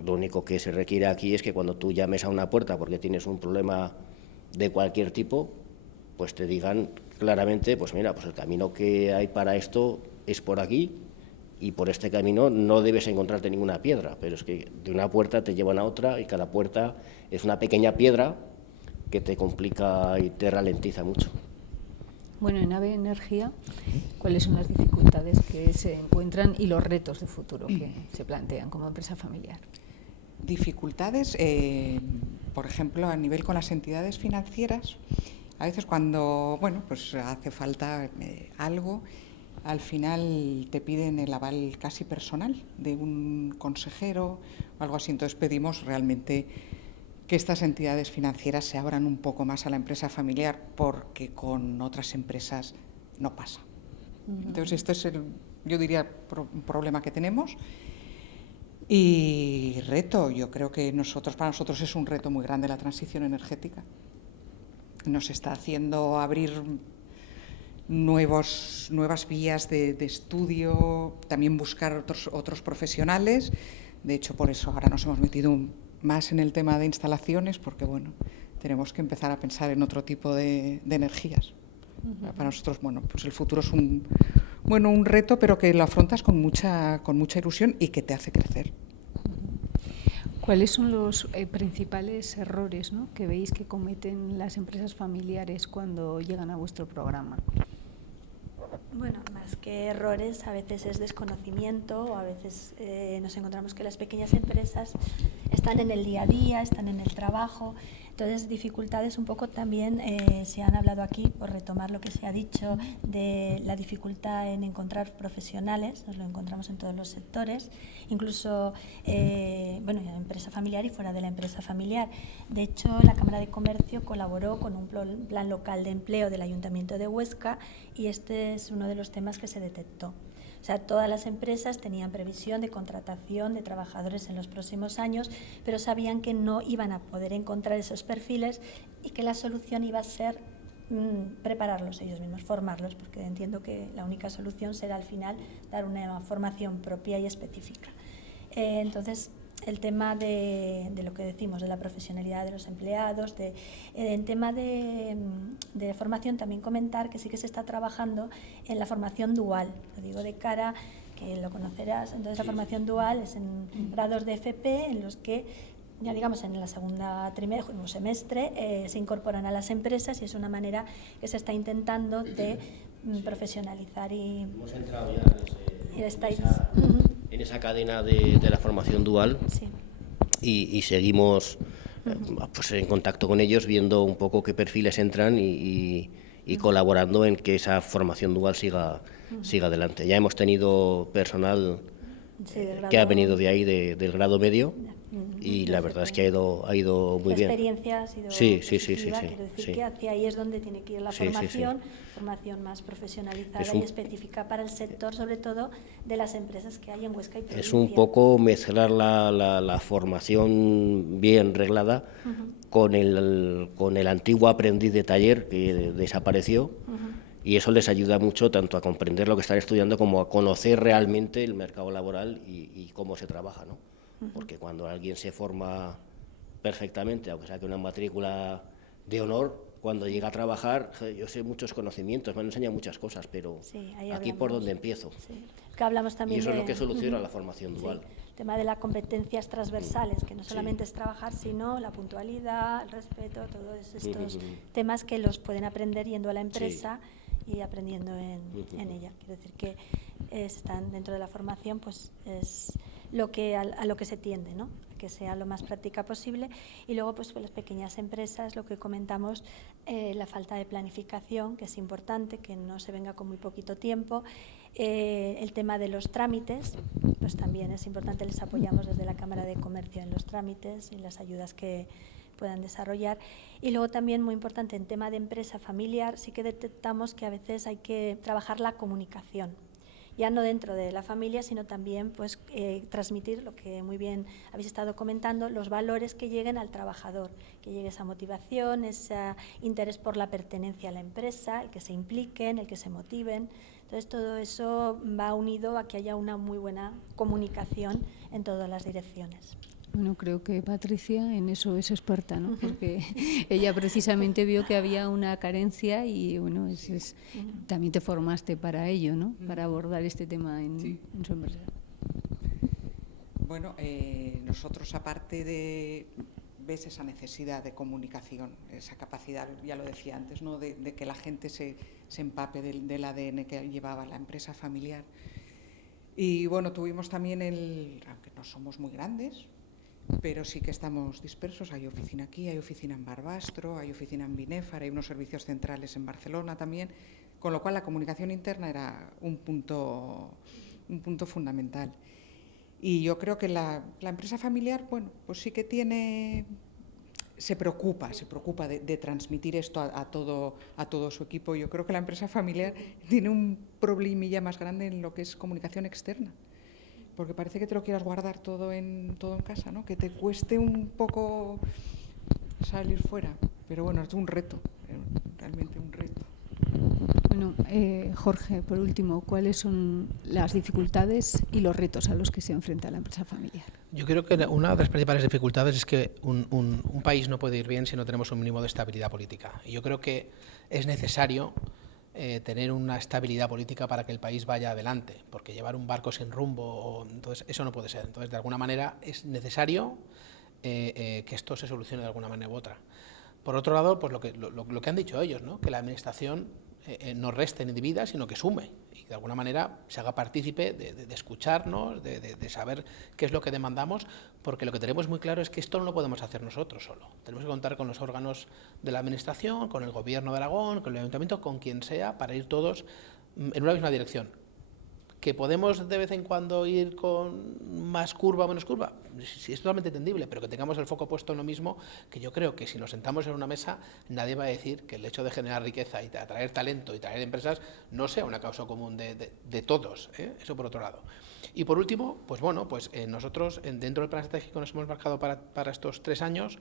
Lo único que se requiere aquí es que cuando tú llames a una puerta porque tienes un problema de cualquier tipo, pues te digan claramente, pues mira, pues el camino que hay para esto es por aquí, y por este camino no debes encontrarte ninguna piedra, pero es que de una puerta te llevan a otra, y cada puerta es una pequeña piedra que te complica y te ralentiza mucho. Bueno, en AVE Energía, ¿cuáles son las dificultades que se encuentran y los retos de futuro que se plantean como empresa familiar? Dificultades, por ejemplo, a nivel con las entidades financieras. A veces cuando, bueno, pues hace falta algo, al final te piden el aval casi personal de un consejero o algo así. Entonces pedimos realmente que estas entidades financieras se abran un poco más a la empresa familiar, porque con otras empresas no pasa. Entonces esto es yo diría, un problema que tenemos. Y reto, yo creo que para nosotros es un reto muy grande la transición energética. Nos está haciendo abrir nuevas vías de estudio, también buscar otros profesionales. De hecho, por eso ahora nos hemos metido más en el tema de instalaciones, porque bueno, tenemos que empezar a pensar en otro tipo de energías. Para nosotros, bueno, pues el futuro es un reto, pero que lo afrontas con mucha ilusión y que te hace crecer. ¿Cuáles son los principales errores, ¿no?, que veis que cometen las empresas familiares cuando llegan a vuestro programa? Bueno, más que errores, a veces es desconocimiento, o a veces nos encontramos que las pequeñas empresas están en el día a día, están en el trabajo. Entonces, dificultades un poco también se han hablado aquí, por retomar lo que se ha dicho, de la dificultad en encontrar profesionales. Nos lo encontramos en todos los sectores, incluso bueno, en la empresa familiar y fuera de la empresa familiar. De hecho, la Cámara de Comercio colaboró con un plan local de empleo del Ayuntamiento de Huesca, y este es uno de los temas que se detectó. O sea, todas las empresas tenían previsión de contratación de trabajadores en los próximos años, pero sabían que no iban a poder encontrar esos perfiles, y que la solución iba a ser prepararlos ellos mismos, formarlos, porque entiendo que la única solución será al final dar una formación propia y específica. Entonces, el tema de lo que decimos, de la profesionalidad de los empleados, en tema de formación, también comentar que sí que se está trabajando en la formación dual, lo digo de cara, que lo conocerás. Entonces, la formación dual es en grados de FP en los que, ya digamos, en la segunda semestre se incorporan a las empresas, y es una manera que se está intentando de profesionalizar y... Hemos entrado ya en esa cadena de la formación dual. Sí. Y seguimos pues en contacto con ellos, viendo un poco qué perfiles entran y colaborando en que esa formación dual siga adelante. Ya hemos tenido personal que ha venido de ahí, del grado medio, y la verdad es que ha ido muy bien. La experiencia ha sido positiva, quiero decir que hacia ahí es donde tiene que ir la formación más profesionalizada y específica para el sector, sobre todo de las empresas que hay en Huesca y provincia. Es un poco mezclar la formación bien reglada con el antiguo aprendiz de taller que desapareció, y eso les ayuda mucho tanto a comprender lo que están estudiando como a conocer realmente el mercado laboral y cómo se trabaja, ¿no? Porque cuando alguien se forma perfectamente, aunque saque una matrícula de honor, cuando llega a trabajar, yo sé muchos conocimientos, me han enseñado muchas cosas, pero aquí por donde empiezo. Sí. Que hablamos también y eso es lo que soluciona la formación dual. El tema de las competencias transversales, que no solamente es trabajar, sino la puntualidad, el respeto, todos estos temas que los pueden aprender yendo a la empresa y aprendiendo en ella. Quiero decir que están dentro de la formación, pues es lo que a lo que se tiende, ¿no? Que sea lo más práctica posible. Y luego, pues las pequeñas empresas, lo que comentamos, la falta de planificación, que es importante, que no se venga con muy poquito tiempo. El tema de los trámites, pues también es importante, les apoyamos desde la Cámara de Comercio en los trámites y las ayudas que puedan desarrollar. Y luego también, muy importante, en tema de empresa familiar, sí que detectamos que a veces hay que trabajar la comunicación, ya no dentro de la familia, sino también pues transmitir lo que muy bien habéis estado comentando, los valores que lleguen al trabajador, que llegue esa motivación, ese interés por la pertenencia a la empresa, el que se impliquen, el que se motiven. Entonces todo eso va unido a que haya una muy buena comunicación en todas las direcciones. Bueno, creo que Patricia en eso es experta, ¿no? Porque ella precisamente vio que había una carencia y, bueno, también te formaste para ello, ¿no? Para abordar este tema en su empresa. Bueno, nosotros, aparte de ves esa necesidad de comunicación, esa capacidad, ya lo decía antes, ¿no? de que la gente se empape del ADN que llevaba la empresa familiar. Y bueno, tuvimos también aunque no somos muy grandes, pero sí que estamos dispersos. Hay oficina aquí, hay oficina en Barbastro, hay oficina en Binéfar, hay unos servicios centrales en Barcelona también, con lo cual la comunicación interna era un punto fundamental. Y yo creo que la empresa familiar, bueno, pues sí que se preocupa de transmitir esto a todo su equipo. Yo creo que la empresa familiar tiene un problemilla más grande en lo que es comunicación externa, porque parece que te lo quieras guardar todo en casa, ¿no? Que te cueste un poco salir fuera. Pero bueno, es un reto, realmente un reto. Bueno, Jorge, por último, ¿cuáles son las dificultades y los retos a los que se enfrenta la empresa familiar? Yo creo que una de las principales dificultades es que un país no puede ir bien si no tenemos un mínimo de estabilidad política. Y yo creo que es necesario tener una estabilidad política para que el país vaya adelante, porque llevar un barco sin rumbo, entonces eso no puede ser. Entonces, de alguna manera, es necesario que esto se solucione de alguna manera u otra. Por otro lado, pues lo que han dicho ellos, ¿no? Que la administración no reste ni divida, sino que sume y de alguna manera se haga partícipe de escucharnos, de saber qué es lo que demandamos, porque lo que tenemos muy claro es que esto no lo podemos hacer nosotros solo. Tenemos que contar con los órganos de la administración, con el gobierno de Aragón, con el ayuntamiento, con quien sea, para ir todos en una misma dirección. ¿Que podemos de vez en cuando ir con más curva o menos curva? Sí, es totalmente entendible, pero que tengamos el foco puesto en lo mismo, que yo creo que si nos sentamos en una mesa, nadie va a decir que el hecho de generar riqueza y atraer talento y traer empresas no sea una causa común de todos, ¿eh? Eso por otro lado. Y por último, pues bueno, pues nosotros dentro del plan estratégico que nos hemos marcado para estos 3 años,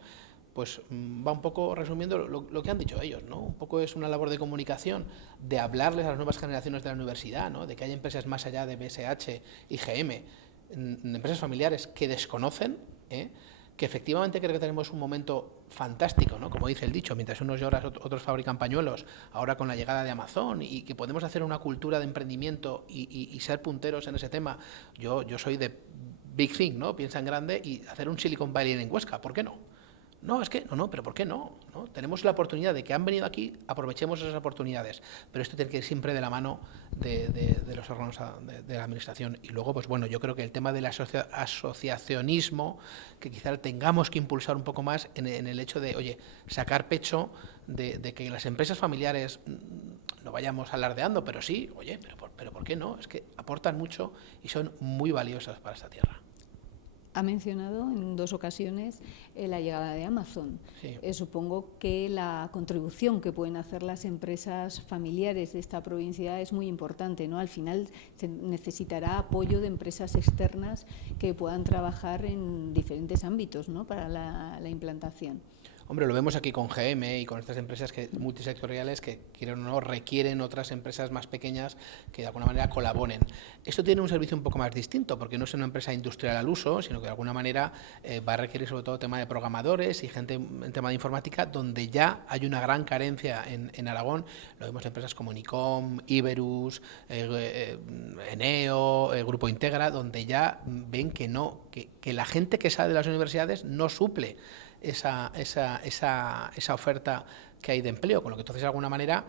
pues va un poco resumiendo lo que han dicho ellos, ¿no? Un poco es una labor de comunicación, de hablarles a las nuevas generaciones de la universidad, ¿no? De que hay empresas más allá de BSH y GM, empresas familiares que desconocen, que efectivamente creo que tenemos un momento fantástico, ¿no? Como dice el dicho, mientras unos lloran, otros fabrican pañuelos, ahora con la llegada de Amazon, y que podemos hacer una cultura de emprendimiento y ser punteros en ese tema. Yo soy de Big Thing, ¿no? Piensa en grande y hacer un Silicon Valley en Huesca, ¿por qué no? No, es que, no, pero ¿por qué no? Tenemos la oportunidad de que han venido aquí, aprovechemos esas oportunidades. Pero esto tiene que ir siempre de la mano de los órganos de la Administración. Y luego, pues bueno, yo creo que el tema del asociacionismo, que quizá tengamos que impulsar un poco más en el hecho de, oye, sacar pecho de que las empresas familiares no vayamos alardeando, pero sí, oye, pero ¿por qué no? Es que aportan mucho y son muy valiosas para esta tierra. Ha mencionado en 2 ocasiones la llegada de Amazon. Sí. Supongo que la contribución que pueden hacer las empresas familiares de esta provincia es muy importante, ¿no? Al final se necesitará apoyo de empresas externas que puedan trabajar en diferentes ámbitos, ¿no?, para la implantación. Hombre, lo vemos aquí con GM y con estas empresas multisectoriales que quieren o no requieren otras empresas más pequeñas que de alguna manera colaboren. Esto tiene un servicio un poco más distinto porque no es una empresa industrial al uso, sino que de alguna manera va a requerir sobre todo tema de programadores y gente en tema de informática, donde ya hay una gran carencia en Aragón. Lo vemos en empresas como Unicom, Iberus, Eneo, Grupo Integra, donde ya ven que la gente que sale de las universidades no suple esa oferta que hay de empleo, con lo que entonces de alguna manera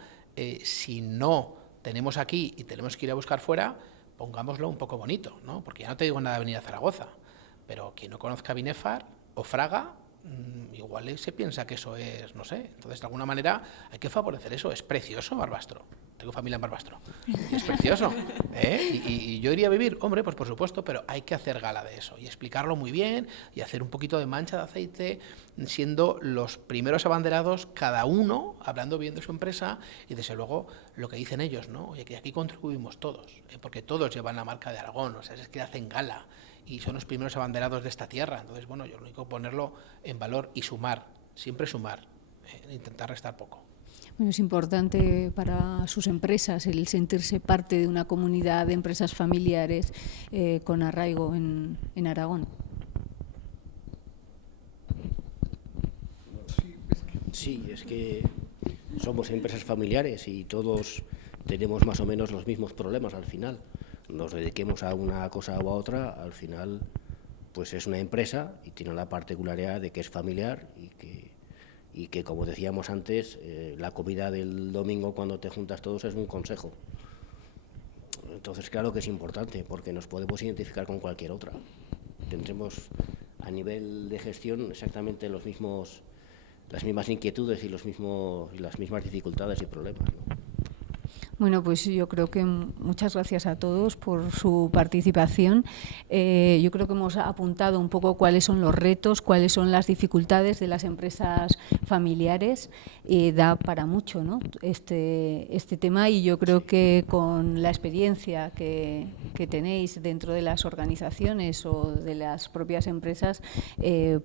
si no tenemos aquí y tenemos que ir a buscar fuera, pongámoslo un poco bonito, ¿no? Porque ya no te digo nada de venir a Zaragoza, pero quien no conozca Binefar o Fraga, igual se piensa que eso es, no sé, entonces de alguna manera hay que favorecer eso. Es precioso Barbastro, tengo familia en Barbastro, es precioso, ¿eh? Y yo iría a vivir, hombre, pues por supuesto, pero hay que hacer gala de eso y explicarlo muy bien y hacer un poquito de mancha de aceite, siendo los primeros abanderados, cada uno hablando bien de su empresa y desde luego lo que dicen ellos, ¿no? Oye, que aquí contribuimos todos, porque todos llevan la marca de Aragón, o sea, es que hacen gala y son los primeros abanderados de esta tierra. Entonces, bueno, yo lo único que ponerlo en valor y sumar, siempre sumar, intentar restar poco. Bueno, es importante para sus empresas el sentirse parte de una comunidad de empresas familiares con arraigo en Aragón. Sí, es que somos empresas familiares y todos tenemos más o menos los mismos problemas al final. Nos dediquemos a una cosa o a otra, al final pues es una empresa y tiene la particularidad de que es familiar y que como decíamos antes, la comida del domingo cuando te juntas todos es un consejo. Entonces claro que es importante porque nos podemos identificar con cualquier otra. Tendremos a nivel de gestión exactamente las mismas inquietudes y las mismas dificultades y problemas, ¿no? Bueno, pues yo creo que muchas gracias a todos por su participación. Yo creo que hemos apuntado un poco cuáles son los retos, cuáles son las dificultades de las empresas familiares. Da para mucho, ¿no?, este tema, y yo creo que con la experiencia que tenéis dentro de las organizaciones o de las propias empresas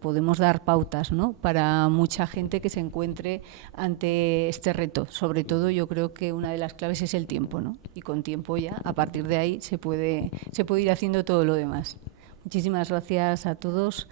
podemos dar pautas, ¿no?, para mucha gente que se encuentre ante este reto. Sobre todo yo creo que una de las claves es el tiempo, ¿no? Y con tiempo ya, a partir de ahí, se puede ir haciendo todo lo demás. Muchísimas gracias a todos.